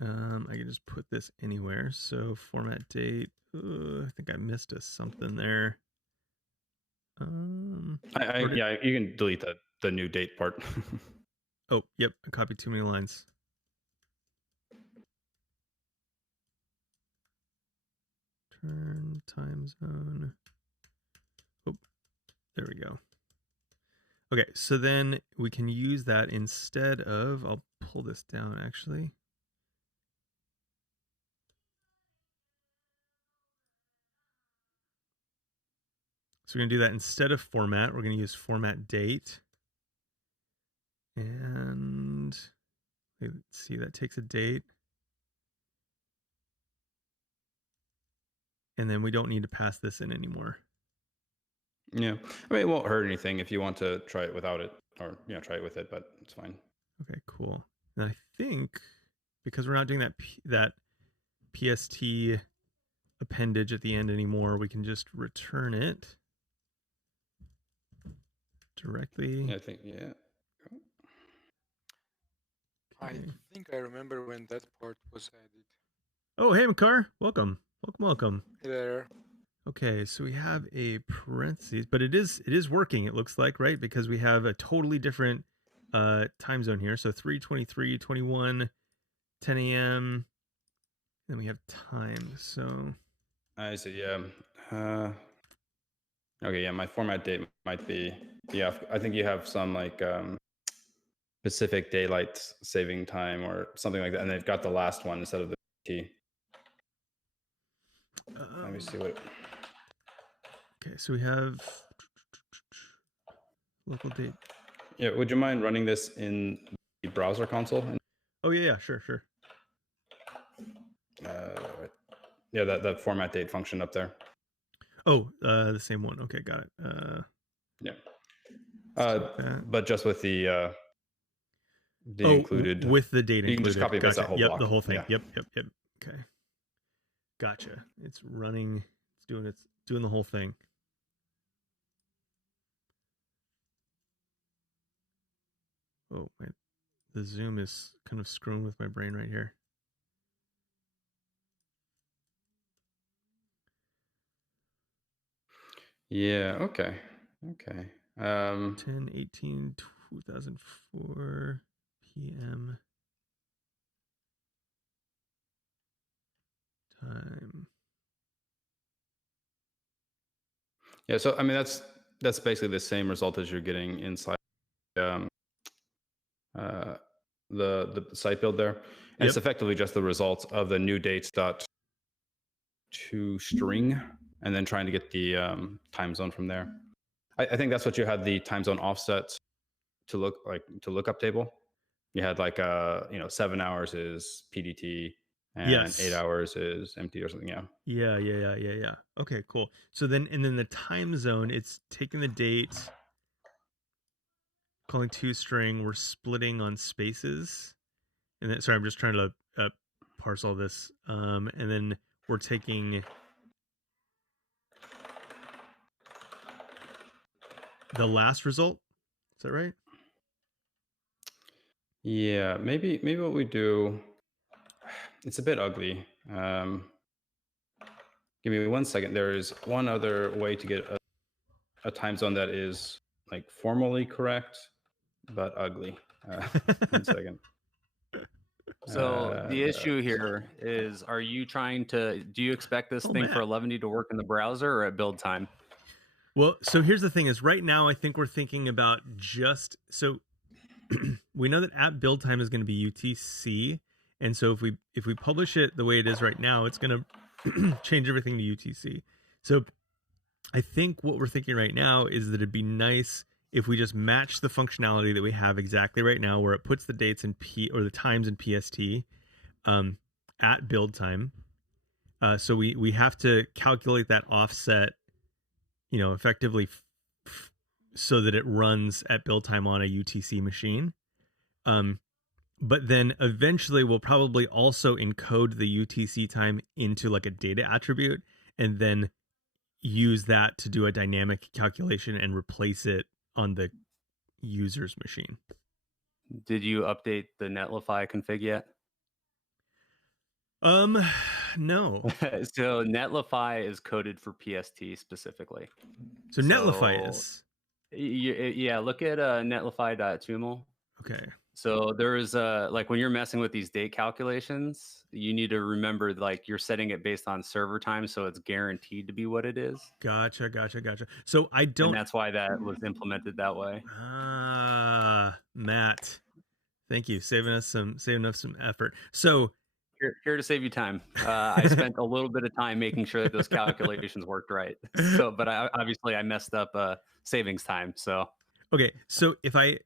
I can just put this anywhere. So format date. I think I missed something there. Yeah, you can delete the new date part. Oh, yep. I copied too many lines. Turn time zone. Oh, there we go. Okay, so then we can use that instead of, I'll pull this down actually. So we're going to do that instead of format. We're going to use format date. And let's see, that takes a date. And then we don't need to pass this in anymore. Yeah, I mean, it won't hurt anything if you want to try it without it, or try it with it, but it's fine. Okay, cool. And I think because we're not doing that PST appendage at the end anymore, we can just return it directly. Yeah, I think, yeah. I think I remember when that part was added. Oh, hey, Makar. Welcome. Welcome. Hey there. Okay, so we have a parentheses, but it is working, it looks like, right? Because we have a totally different time zone here. So 3:23, 21, 10 a.m. Then we have time. So I see. Yeah. Okay. Yeah. My format date might be. Yeah. I think you have some like Pacific Daylight Saving Time or something like that, and they've got the last one instead of the T. Let me see what. Okay, so we have local date. Yeah. Would you mind running this in the browser console? Oh yeah, sure. Yeah, that format date function up there. Oh, the same one. Okay, got it. Yeah. But just with the included with the date included. You can just copy and paste that whole block. The whole thing. Yeah. Yep. Okay. Gotcha. It's running. It's doing the whole thing. Oh, the Zoom is kind of screwing with my brain right here. Yeah. Okay. 10/18/2004 p.m. time. Yeah. So I mean, that's basically the same result as you're getting inside the site build there. And It's effectively just the results of the new dates dot to string, and then trying to get the time zone from there. I think that's what you had the time zone offset to look up table. You had like 7 hours is PDT and 8 hours is MT or something. Yeah. Okay, cool. So then the time zone, it's taking the date, calling toString, we're splitting on spaces. And then, sorry, I'm just trying to parse all this. And then we're taking the last result. Is that right? Yeah, maybe what we do, it's a bit ugly. Give me 1 second. There is one other way to get a time zone that is like formally correct, but ugly. 1 second. So the issue here is, do you expect this thing for eleventy to work in the browser or at build time? Well, so here's the thing is right now, I think we're thinking about we know that at build time is going to be UTC. And so if we publish it the way it is right now, it's going to change everything to UTC. So I think what we're thinking right now is that it'd be nice if we just match the functionality that we have exactly right now, where it puts the dates in or the times in PST at build time. So we have to calculate that offset, effectively so that it runs at build time on a UTC machine. But then eventually we'll probably also encode the UTC time into like a data attribute and then use that to do a dynamic calculation and replace it on the user's machine. Did you update the Netlify config yet? No. So Netlify is coded for PST specifically. So Netlify is. Yeah, look at netlify.toml. Okay. So there's like when you're messing with these date calculations, you need to remember like you're setting it based on server time, so it's guaranteed to be what it is. Gotcha. So I don't. And that's why that was implemented that way. Matt, thank you, saving us some effort. So here to save you time. I spent a little bit of time making sure that those calculations worked right. So, but obviously I messed up savings time. So okay, so if I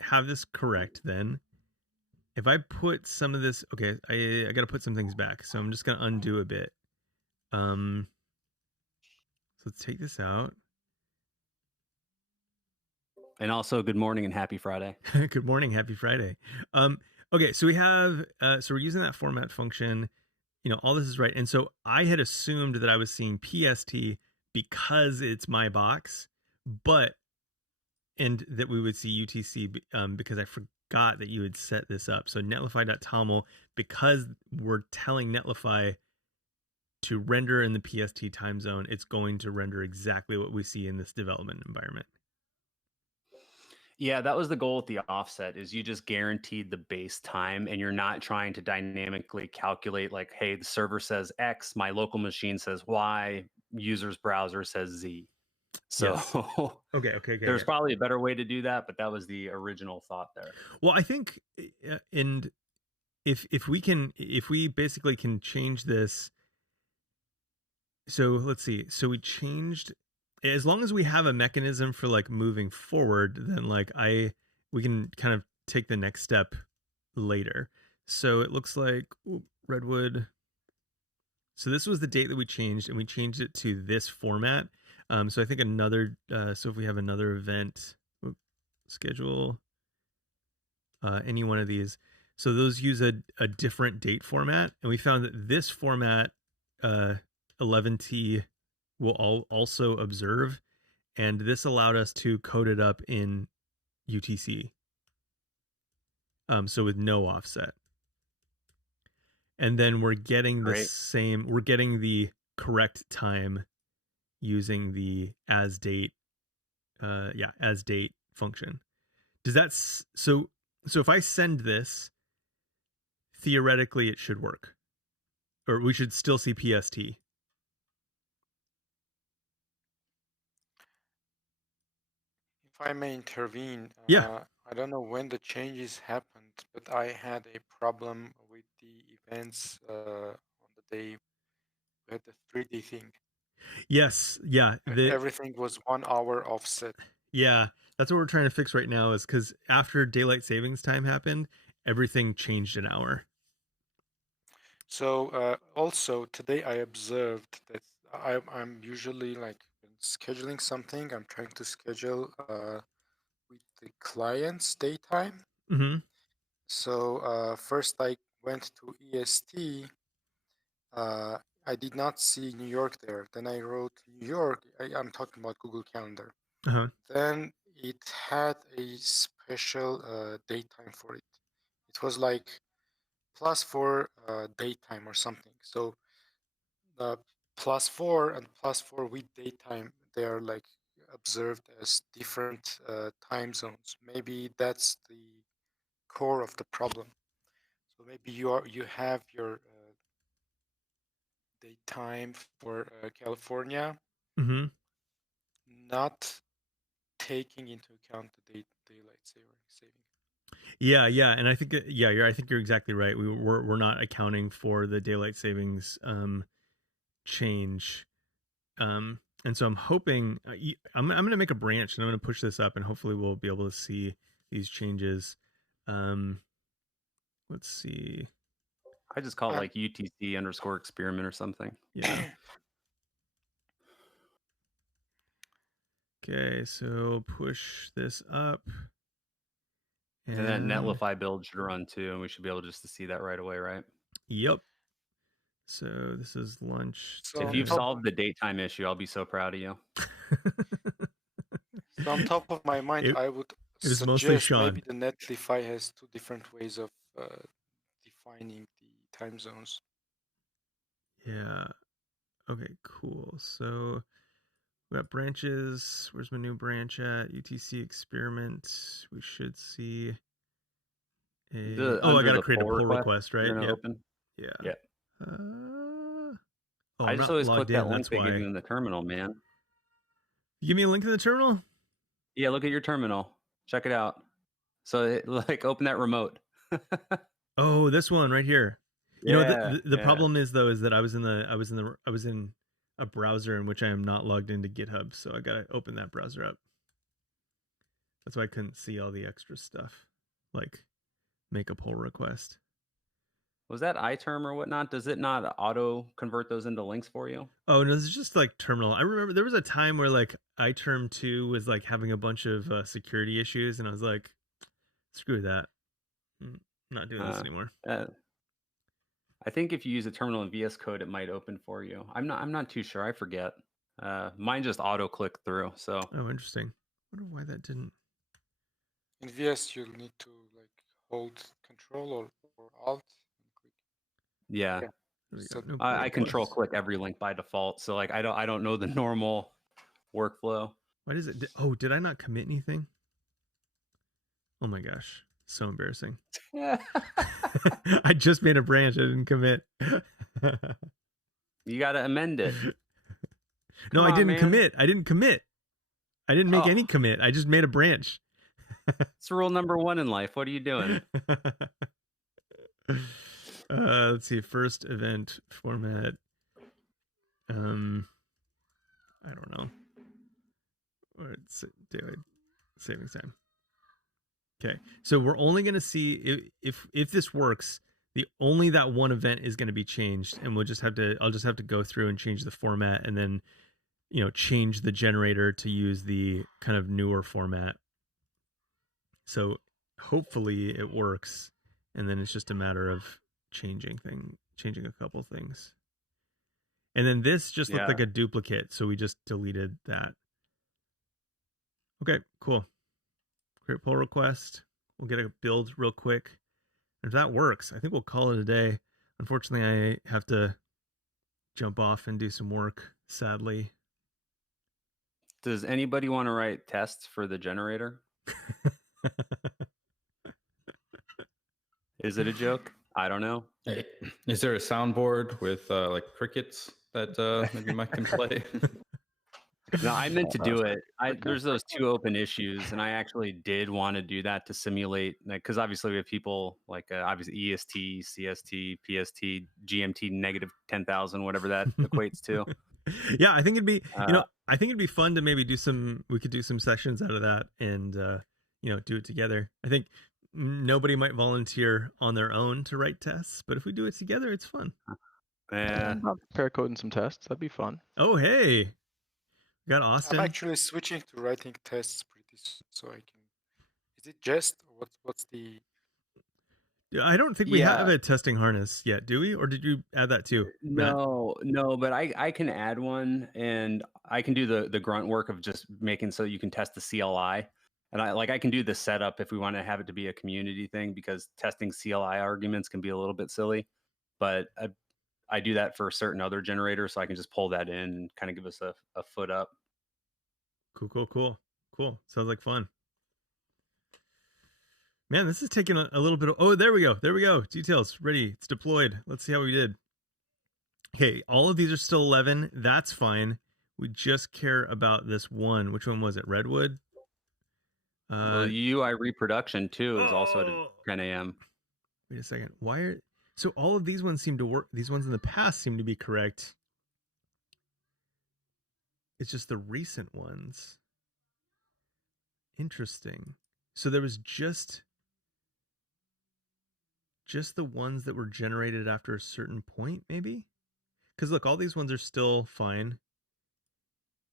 have this correct, then if I put some of this, okay, I got to put some things back. So I'm just gonna undo a bit. So let's take this out. And also, good morning and happy Friday. Good morning, happy Friday. Okay, so we have, so we're using that format function. You know, all this is right. And so I had assumed that I was seeing PST because it's my box, and that we would see UTC because I forgot that you had set this up. So netlify.toml, because we're telling Netlify to render in the PST time zone, it's going to render exactly what we see in this development environment. Yeah, that was the goal with the offset, is you just guaranteed the base time and you're not trying to dynamically calculate like, hey, the server says X, my local machine says Y, user's browser says Z. So yes. Okay. There's probably a better way to do that, but that was the original thought there. Well, I think, and if we basically can change this. So let's see. So we changed, as long as we have a mechanism for like moving forward, then like we can kind of take the next step later. So it looks like Redwood. So this was the date that we changed, and we changed it to this format. So I think another, so if we have another event, schedule any one of these. So those use a different date format. And we found that this format, 11T, will also observe. And this allowed us to code it up in UTC. So with no offset. And then we're getting we're getting the correct time using the as date function. Does that, so if I send this, theoretically it should work, or we should still see PST. If I may intervene, Yeah. I don't know when the changes happened, but I had a problem with the events on the day we had the 3D thing. Yes. Yeah. Everything was 1 hour offset. Yeah. That's what we're trying to fix right now, is because after daylight savings time happened, everything changed an hour. So also today I observed that I'm usually like scheduling something. I'm trying to schedule with the client's daytime. Mm-hmm. So first I went to EST. I did not see New York there. Then I wrote New York. I'm talking about Google Calendar. Uh-huh. Then it had a special daytime for it. It was like +4 daytime or something. So +4 and +4 with daytime, they are like observed as different time zones. Maybe that's the core of the problem. So maybe you have your daytime for California, Mm-hmm. not taking into account the daylight saving. Yeah, and I think I think you're exactly right. We're not accounting for the daylight savings change, and so I'm hoping I'm going to make a branch and I'm going to push this up, and hopefully we'll be able to see these changes. Let's see. I just call it like UTC_experiment or something. Yeah. Okay, so push this up. And that Netlify build should run too, and we should be able just to see that right away, right? Yep. So this is lunch. So if you've solved the daytime issue, I'll be so proud of you. So on top of my mind, I would It was mostly suggest Sean. maybe the Netlify has two different ways of defining the time zones. Yeah. Okay, cool. So we got branches. Where's my new branch at? UTC experiment. We should see a. Oh, I gotta create a pull request, right? You're gonna Yeah. open. Yeah. Yeah. Oh, I I'm just not always click logged that in. link That's they give why. you in the terminal, man. You give me a link in the terminal? Yeah, look at your terminal. Check it out. So, like, open that remote. Oh, this one right here. You know, the yeah. problem is though is that I was in a browser in which I am not logged into GitHub, so I gotta open that browser up. That's why I couldn't see all the extra stuff, like make a pull request. Was that iTerm or whatnot? Does it not auto convert those into links for you? Oh no, it's just like terminal. I remember there was a time where like iTerm 2 was like having a bunch of security issues, and I was like, screw that, I'm not doing this anymore. I think if you use a terminal in VS Code, it might open for you. I'm not too sure. I forget. Mine just auto click through. So. Oh, interesting. I wonder why that didn't. In VS, you'll need to like hold Control or Alt and click. Yeah. So No I control click every link by default. So like I don't know the normal workflow. Why does it? Oh, did I not commit anything? Oh my gosh, so embarrassing. I just made a branch. I didn't commit. You got to amend it. No, I didn't commit. I didn't commit. I didn't make any commit. I just made a branch. It's rule number 1 in life. What are you doing? Let's see. First event format. I don't know. It's daylight savings time. Okay, so we're only going to see if this works. Only that one event is going to be changed, and I'll just have to go through and change the format, and then change the generator to use the kind of newer format. So hopefully it works, and then it's just a matter of changing a couple things. And then this just looked like a duplicate, so we just deleted that. Okay, cool. Create pull request. We'll get a build real quick. If that works, I think we'll call it a day. Unfortunately, I have to jump off and do some work, sadly. Does anybody want to write tests for the generator? Is it a joke? I don't know. Hey, is there a soundboard with like crickets that maybe Mike can play? No, I meant to do it. There's those 2 open issues, and I actually did want to do that to simulate, because obviously we have people like obviously EST, CST, PST, GMT negative 10,000, whatever that equates to. Yeah, I think it'd be I think it'd be fun to maybe we could do some sessions out of that and do it together. I think nobody might volunteer on their own to write tests, but if we do it together, it's fun. I'm pair coding some tests. That'd be fun. Oh, hey. Got Austin. I'm actually switching to writing tests pretty soon, so I can. Is it Jest? What's the? I don't think we have a testing harness yet, do we? Or did you add that too? No, but I can add one, and I can do the grunt work of just making so you can test the CLI. And I can do the setup if we want to have it to be a community thing, because testing CLI arguments can be a little bit silly. But I do that for certain other generators, so I can just pull that in and kind of give us a foot up. Cool. Sounds like fun. Man, this is taking a little bit of... Oh, there we go. Details, ready. It's deployed. Let's see how we did. Okay, all of these are still 11. That's fine. We just care about this one. Which one was it? Redwood? The UI reproduction, too, is also at 10 a.m. Wait a second. Why are... So all of these ones seem to work. These ones in the past seem to be correct. It's just the recent ones. Interesting. So there was just the ones that were generated after a certain point, maybe? Because look, all these ones are still fine.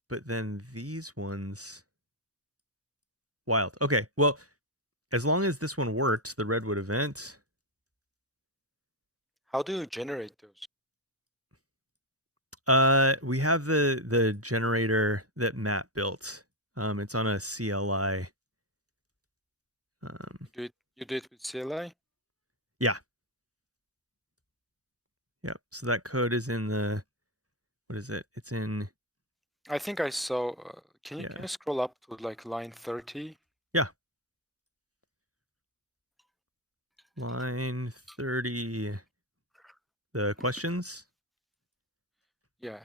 But then these ones... Wild. Okay, well, as long as this one worked, the Redwood event... How do you generate those? We have the generator that Matt built. It's on a CLI. You do it with CLI? Yeah. Yep. So that code is in the, what is it? It's in, I think I saw. Can yeah. you scroll up to like line 30? Yeah. Line 30, the questions. Yeah,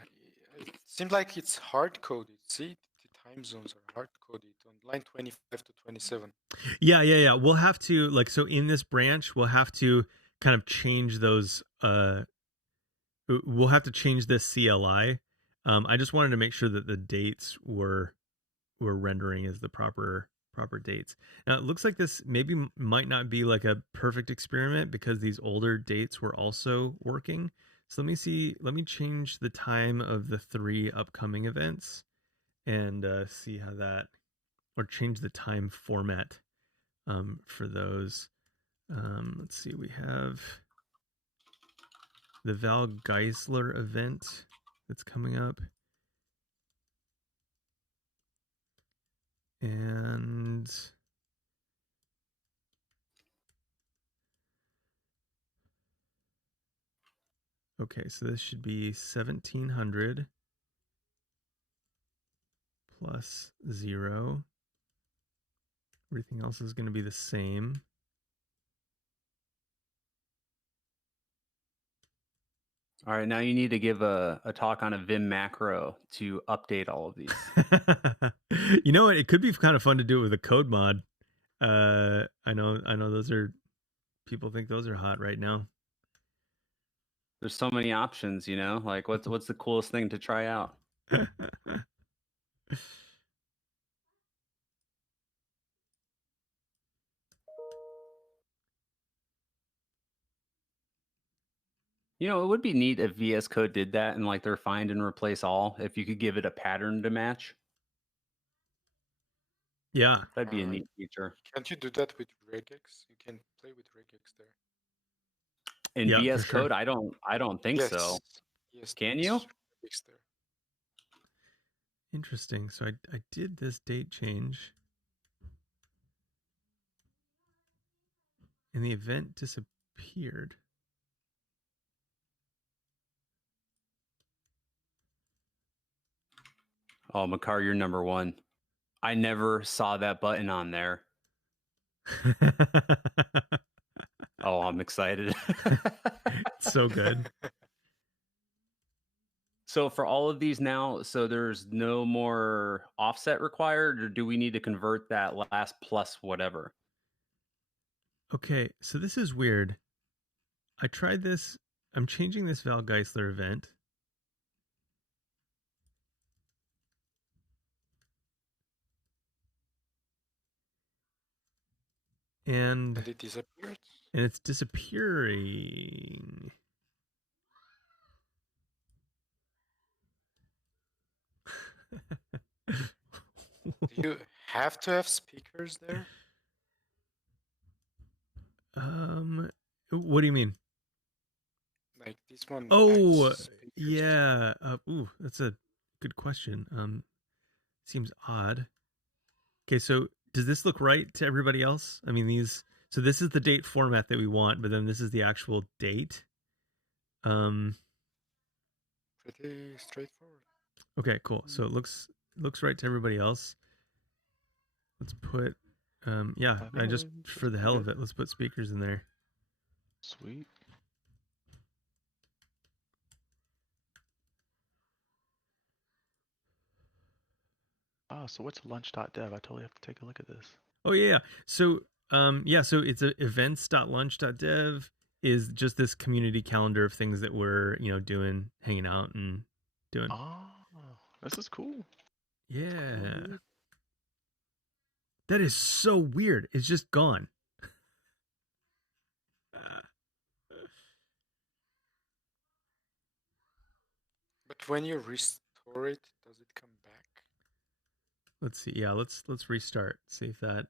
it seems like it's hard coded. See, the time zones are hard coded on line 25 to 27. Yeah. We'll have to, like, so in this branch, we'll have to kind of change those, we'll have to change this CLI. I just wanted to make sure that the dates were rendering as the proper dates. Now it looks like this maybe might not be like a perfect experiment because these older dates were also working. So let me change the time of the 3 upcoming events and see how that, or change the time format for those. Let's see, we have the Val Geisler event that's coming up. And okay, so this should be 1700 plus 0. Everything else is going to be the same. All right, now you need to give a talk on a Vim macro to update all of these. You know what? It could be kind of fun to do it with a code mod. I know those are, people think those are hot right now. There's so many options, you know. Like, what's the coolest thing to try out? You know, it would be neat if VS Code did that and like their find and replace all. If you could give it a pattern to match, Yeah. that'd be a neat feature. Can't you do that with regex? You can play with regex there. In Yeah, VS for sure. Code, I don't think so. Yes. Can you? Regex there. Interesting. So I did this date change, and the event disappeared. Oh, Makar, you're number one. I never saw that button on there. Oh, I'm excited. So good. So for all of these now, so there's no more offset required, or do we need to convert that last plus whatever? Okay, so this is weird. I tried this. I'm changing this Val Geisler event. And it disappeared. And it's disappearing. Do you have to have speakers there? What do you mean? Like this one. Oh, lacks speakers. yeah. Ooh, that's a good question. Seems odd. Okay, so does this look right to everybody else? I mean, so this is the date format that we want, but then this is the actual date. Pretty straightforward. Okay, cool. So it looks right to everybody else. Let's put yeah, I just, for the hell of it, let's put speakers in there. Sweet. So what's lunch.dev? I totally have to take a look at this. Oh yeah. So so it's events.lunch.dev is just this community calendar of things that we're, doing, hanging out and doing. Oh, this is cool. Yeah. That is so weird. It's just gone. But when you restore it, does it come back? Let's see. Yeah, let's restart. See if that.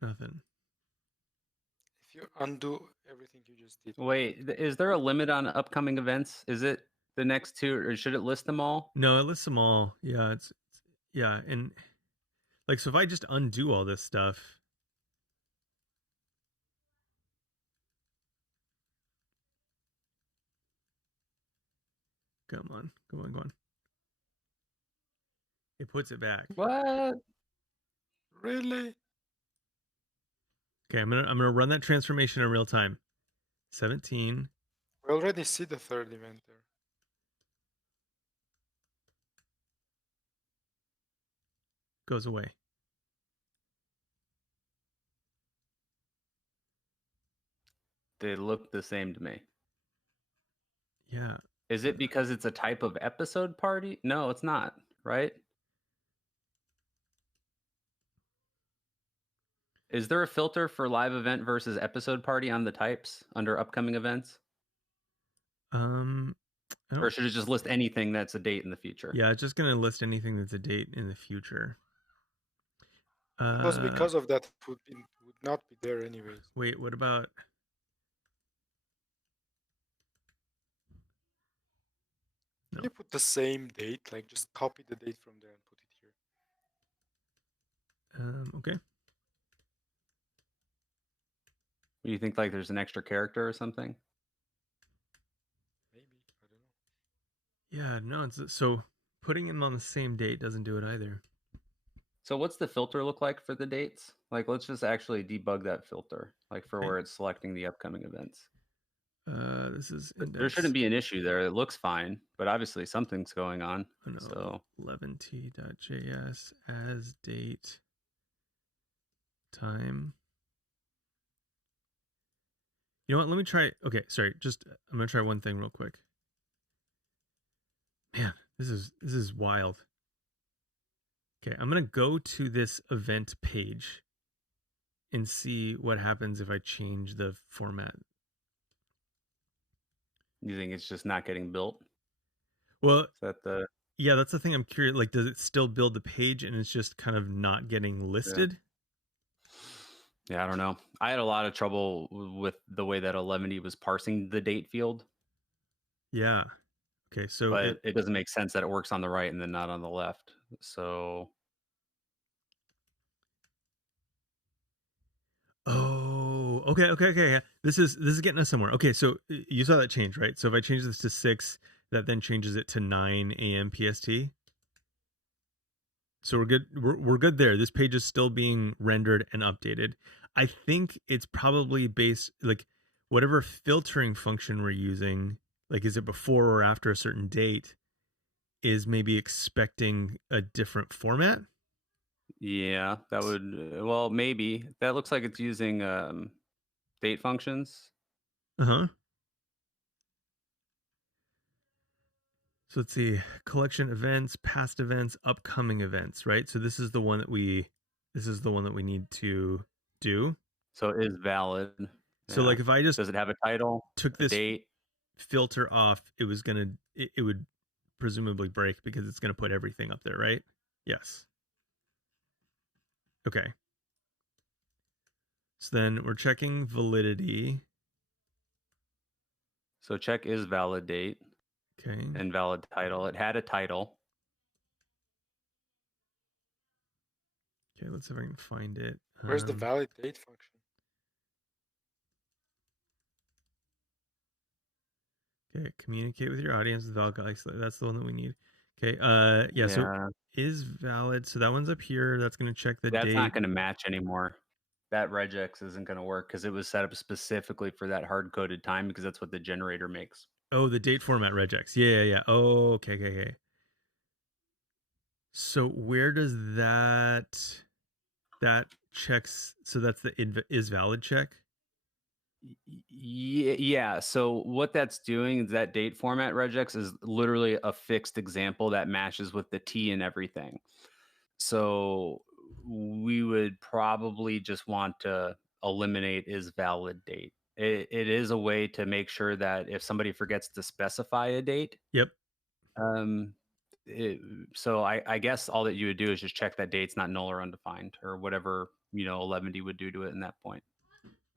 Nothing. If you undo everything you just did. Wait, is there a limit on upcoming events? Is it the next two, or should it list them all? No, it lists them all. Yeah, yeah, and like, so if I just undo all this stuff, come on, come on, come on. It puts it back. What? Really? Okay, I'm gonna run that transformation in real time. 17. We already see the third event there. Goes away. They look the same to me. Yeah. Is it because it's a type of episode party? No, it's not, right? Is there a filter for live event versus episode party on the types under upcoming events? Or should it just list anything that's a date in the future? Yeah, it's just gonna list anything that's a date in the future. Because of that, it would not be there anyways. Wait, what about? Can you put the same date? Like just copy the date from there and put it here. Okay. You think like there's an extra character or something? Maybe, I don't know. Yeah, no, it's so putting them on the same date doesn't do it either. So what's the filter look like for the dates? Like, let's just actually debug that filter, like for where it's selecting the upcoming events. This is index. There shouldn't be an issue there. It looks fine, but obviously something's going on. Oh, no. So eleventy.js as date time. You know what? Let me try. Okay, sorry. I'm gonna try one thing real quick. Man, this is wild. Okay, I'm gonna go to this event page and see what happens if I change the format. You think it's just not getting built? Well, is that the? Yeah, that's the thing. I'm curious. Like, does it still build the page and it's just kind of not getting listed? Yeah, I don't know. I had a lot of trouble with the way that eleventy was parsing the date field. Yeah. Okay, so but it doesn't make sense that it works on the right and then not on the left. So. Oh, okay. Yeah. This is getting us somewhere. Okay, so you saw that change, right? So if I change this to 6, that then changes it to 9 a.m. PST. So we're good. We're good there. This page is still being rendered and updated. I think it's probably based, like, whatever filtering function we're using, like, is it before or after a certain date, is maybe expecting a different format. Yeah, that would, well, maybe. That looks like it's using date functions. So let's see, collection events, past events, upcoming events, right? So this is the one that we need to do. So it is valid. So like if I just, does it have a title? Took this date? Filter off, it would presumably break because it's going to put everything up there, right? Yes. Okay. So then we're checking validity. So check is valid date. Okay. And valid title. It had a title. Okay, let's see if I can find it. Where's the valid date function? Okay, communicate with your audience with valid. That's the one that we need. Okay. Yeah. So is valid. So that one's up here. That's going to check the date. That's not going to match anymore. That regex isn't going to work because it was set up specifically for that hard-coded time because that's what the generator makes. Oh, the date format regex. Yeah. Oh, okay. So where does that checks? So that's the is valid check. Yeah. So what that's doing is that date format regex is literally a fixed example that matches with the T and everything. So we would probably just want to eliminate is valid date. It is a way to make sure that if somebody forgets to specify a date. Yep. So I guess all that you would do is just check that date's not null or undefined or whatever, 11D would do to it in that point.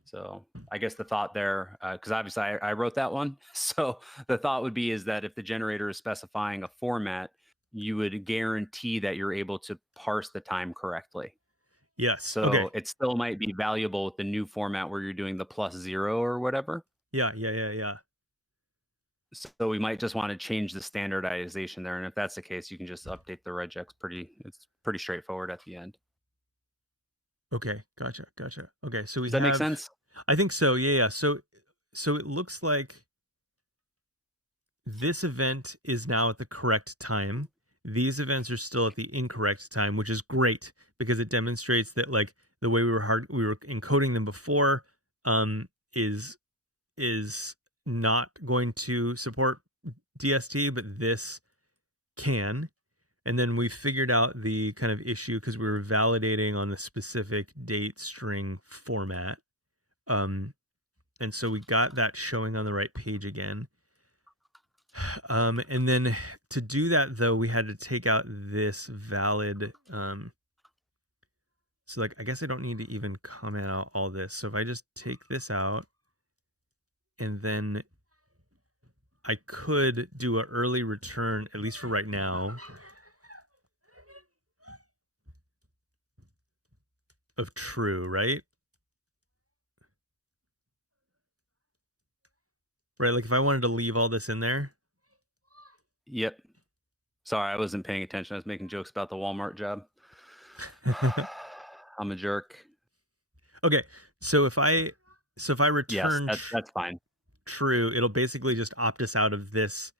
So I guess the thought there, because obviously I wrote that one. So the thought would be is that if the generator is specifying a format, you would guarantee that you're able to parse the time correctly. Yes. Okay. So it still might be valuable with the new format where you're doing the +0 or whatever. Yeah. So we might just want to change the standardization there. And if that's the case, you can just update the regex it's pretty straightforward at the end. Okay. Gotcha. Okay. So Does that make sense? I think so. Yeah. So it looks like this event is now at the correct time. These events are still at the incorrect time, which is great because it demonstrates that like the way we were encoding them before is not going to support DST, but this can. And then we figured out the kind of issue because we were validating on the specific date string format. And so we got that showing on the right page again. And then to do that though, we had to take out this valid, so like, I guess I don't need to even comment out all this. So if I just take this out and then I could do an early return, at least for right now, of true, right? Right, like if I wanted to leave all this in there. Yep. Sorry, I wasn't paying attention. I was making jokes about the Walmart job. I'm a jerk. Okay, so if I return that's fine. True, it'll basically just opt us out of this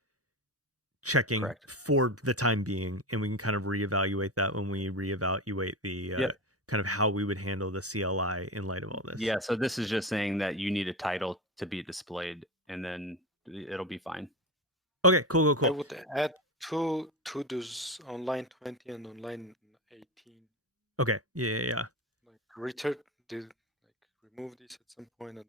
checking Correct. for the time being, and we can kind of reevaluate that when we reevaluate the kind of how we would handle the CLI in light of all this. Yeah, so this is just saying that you need a title to be displayed, and then it'll be fine. Okay, cool. I would add two to-dos, online 20 and online 18. Okay, yeah. Like return, remove this at some point, and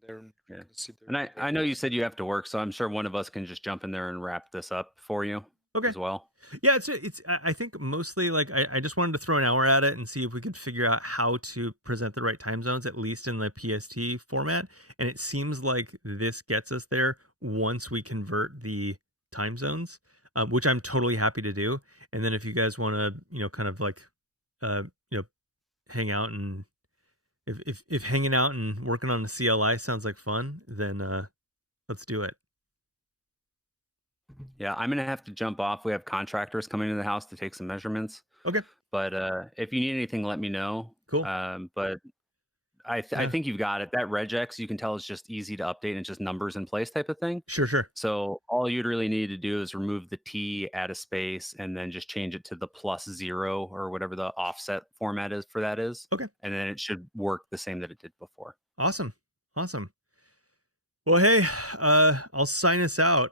then consider. And I know you said you have to work, so I'm sure one of us can just jump in there and wrap this up for you. Okay. As well. Yeah, it's. I think mostly like I just wanted to throw an hour at it and see if we could figure out how to present the right time zones, at least in the PST format. And it seems like this gets us there once we convert the time zones, which I'm totally happy to do. And then if you guys want to, kind of like, hang out, and if hanging out and working on the CLI sounds like fun, then let's do it. Yeah, I'm gonna have to jump off. We have contractors coming into the house to take some measurements. Okay. But if you need anything, let me know. Cool. But I think you've got it. That regex, you can tell, is just easy to update and it's just numbers in place type of thing. Sure. So all you'd really need to do is remove the T, add a space, and then just change it to the +0 or whatever the offset format is for that is. Okay. And then it should work the same that it did before. Awesome. Well, hey, I'll sign us out.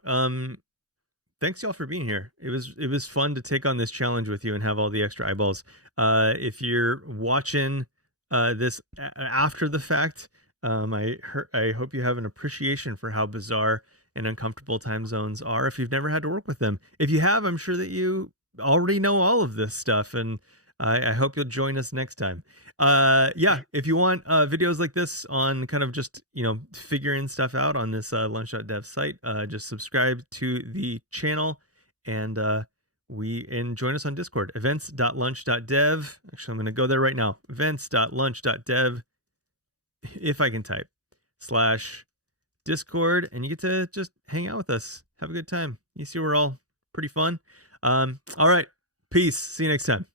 Thanks y'all for being here. It was fun to take on this challenge with you and have all the extra eyeballs. If you're watching this after the fact, I hope you have an appreciation for how bizarre and uncomfortable time zones are if you've never had to work with them. If you have, I'm sure that you already know all of this stuff, and I hope you'll join us next time. If you want videos like this on kind of just, figuring stuff out on this lunch.dev site, just subscribe to the channel and join us on Discord, events.lunch.dev. Actually, I'm going to go there right now. Events.lunch.dev, if I can type, /Discord, and you get to just hang out with us. Have a good time. You see, we're all pretty fun. All right. Peace. See you next time.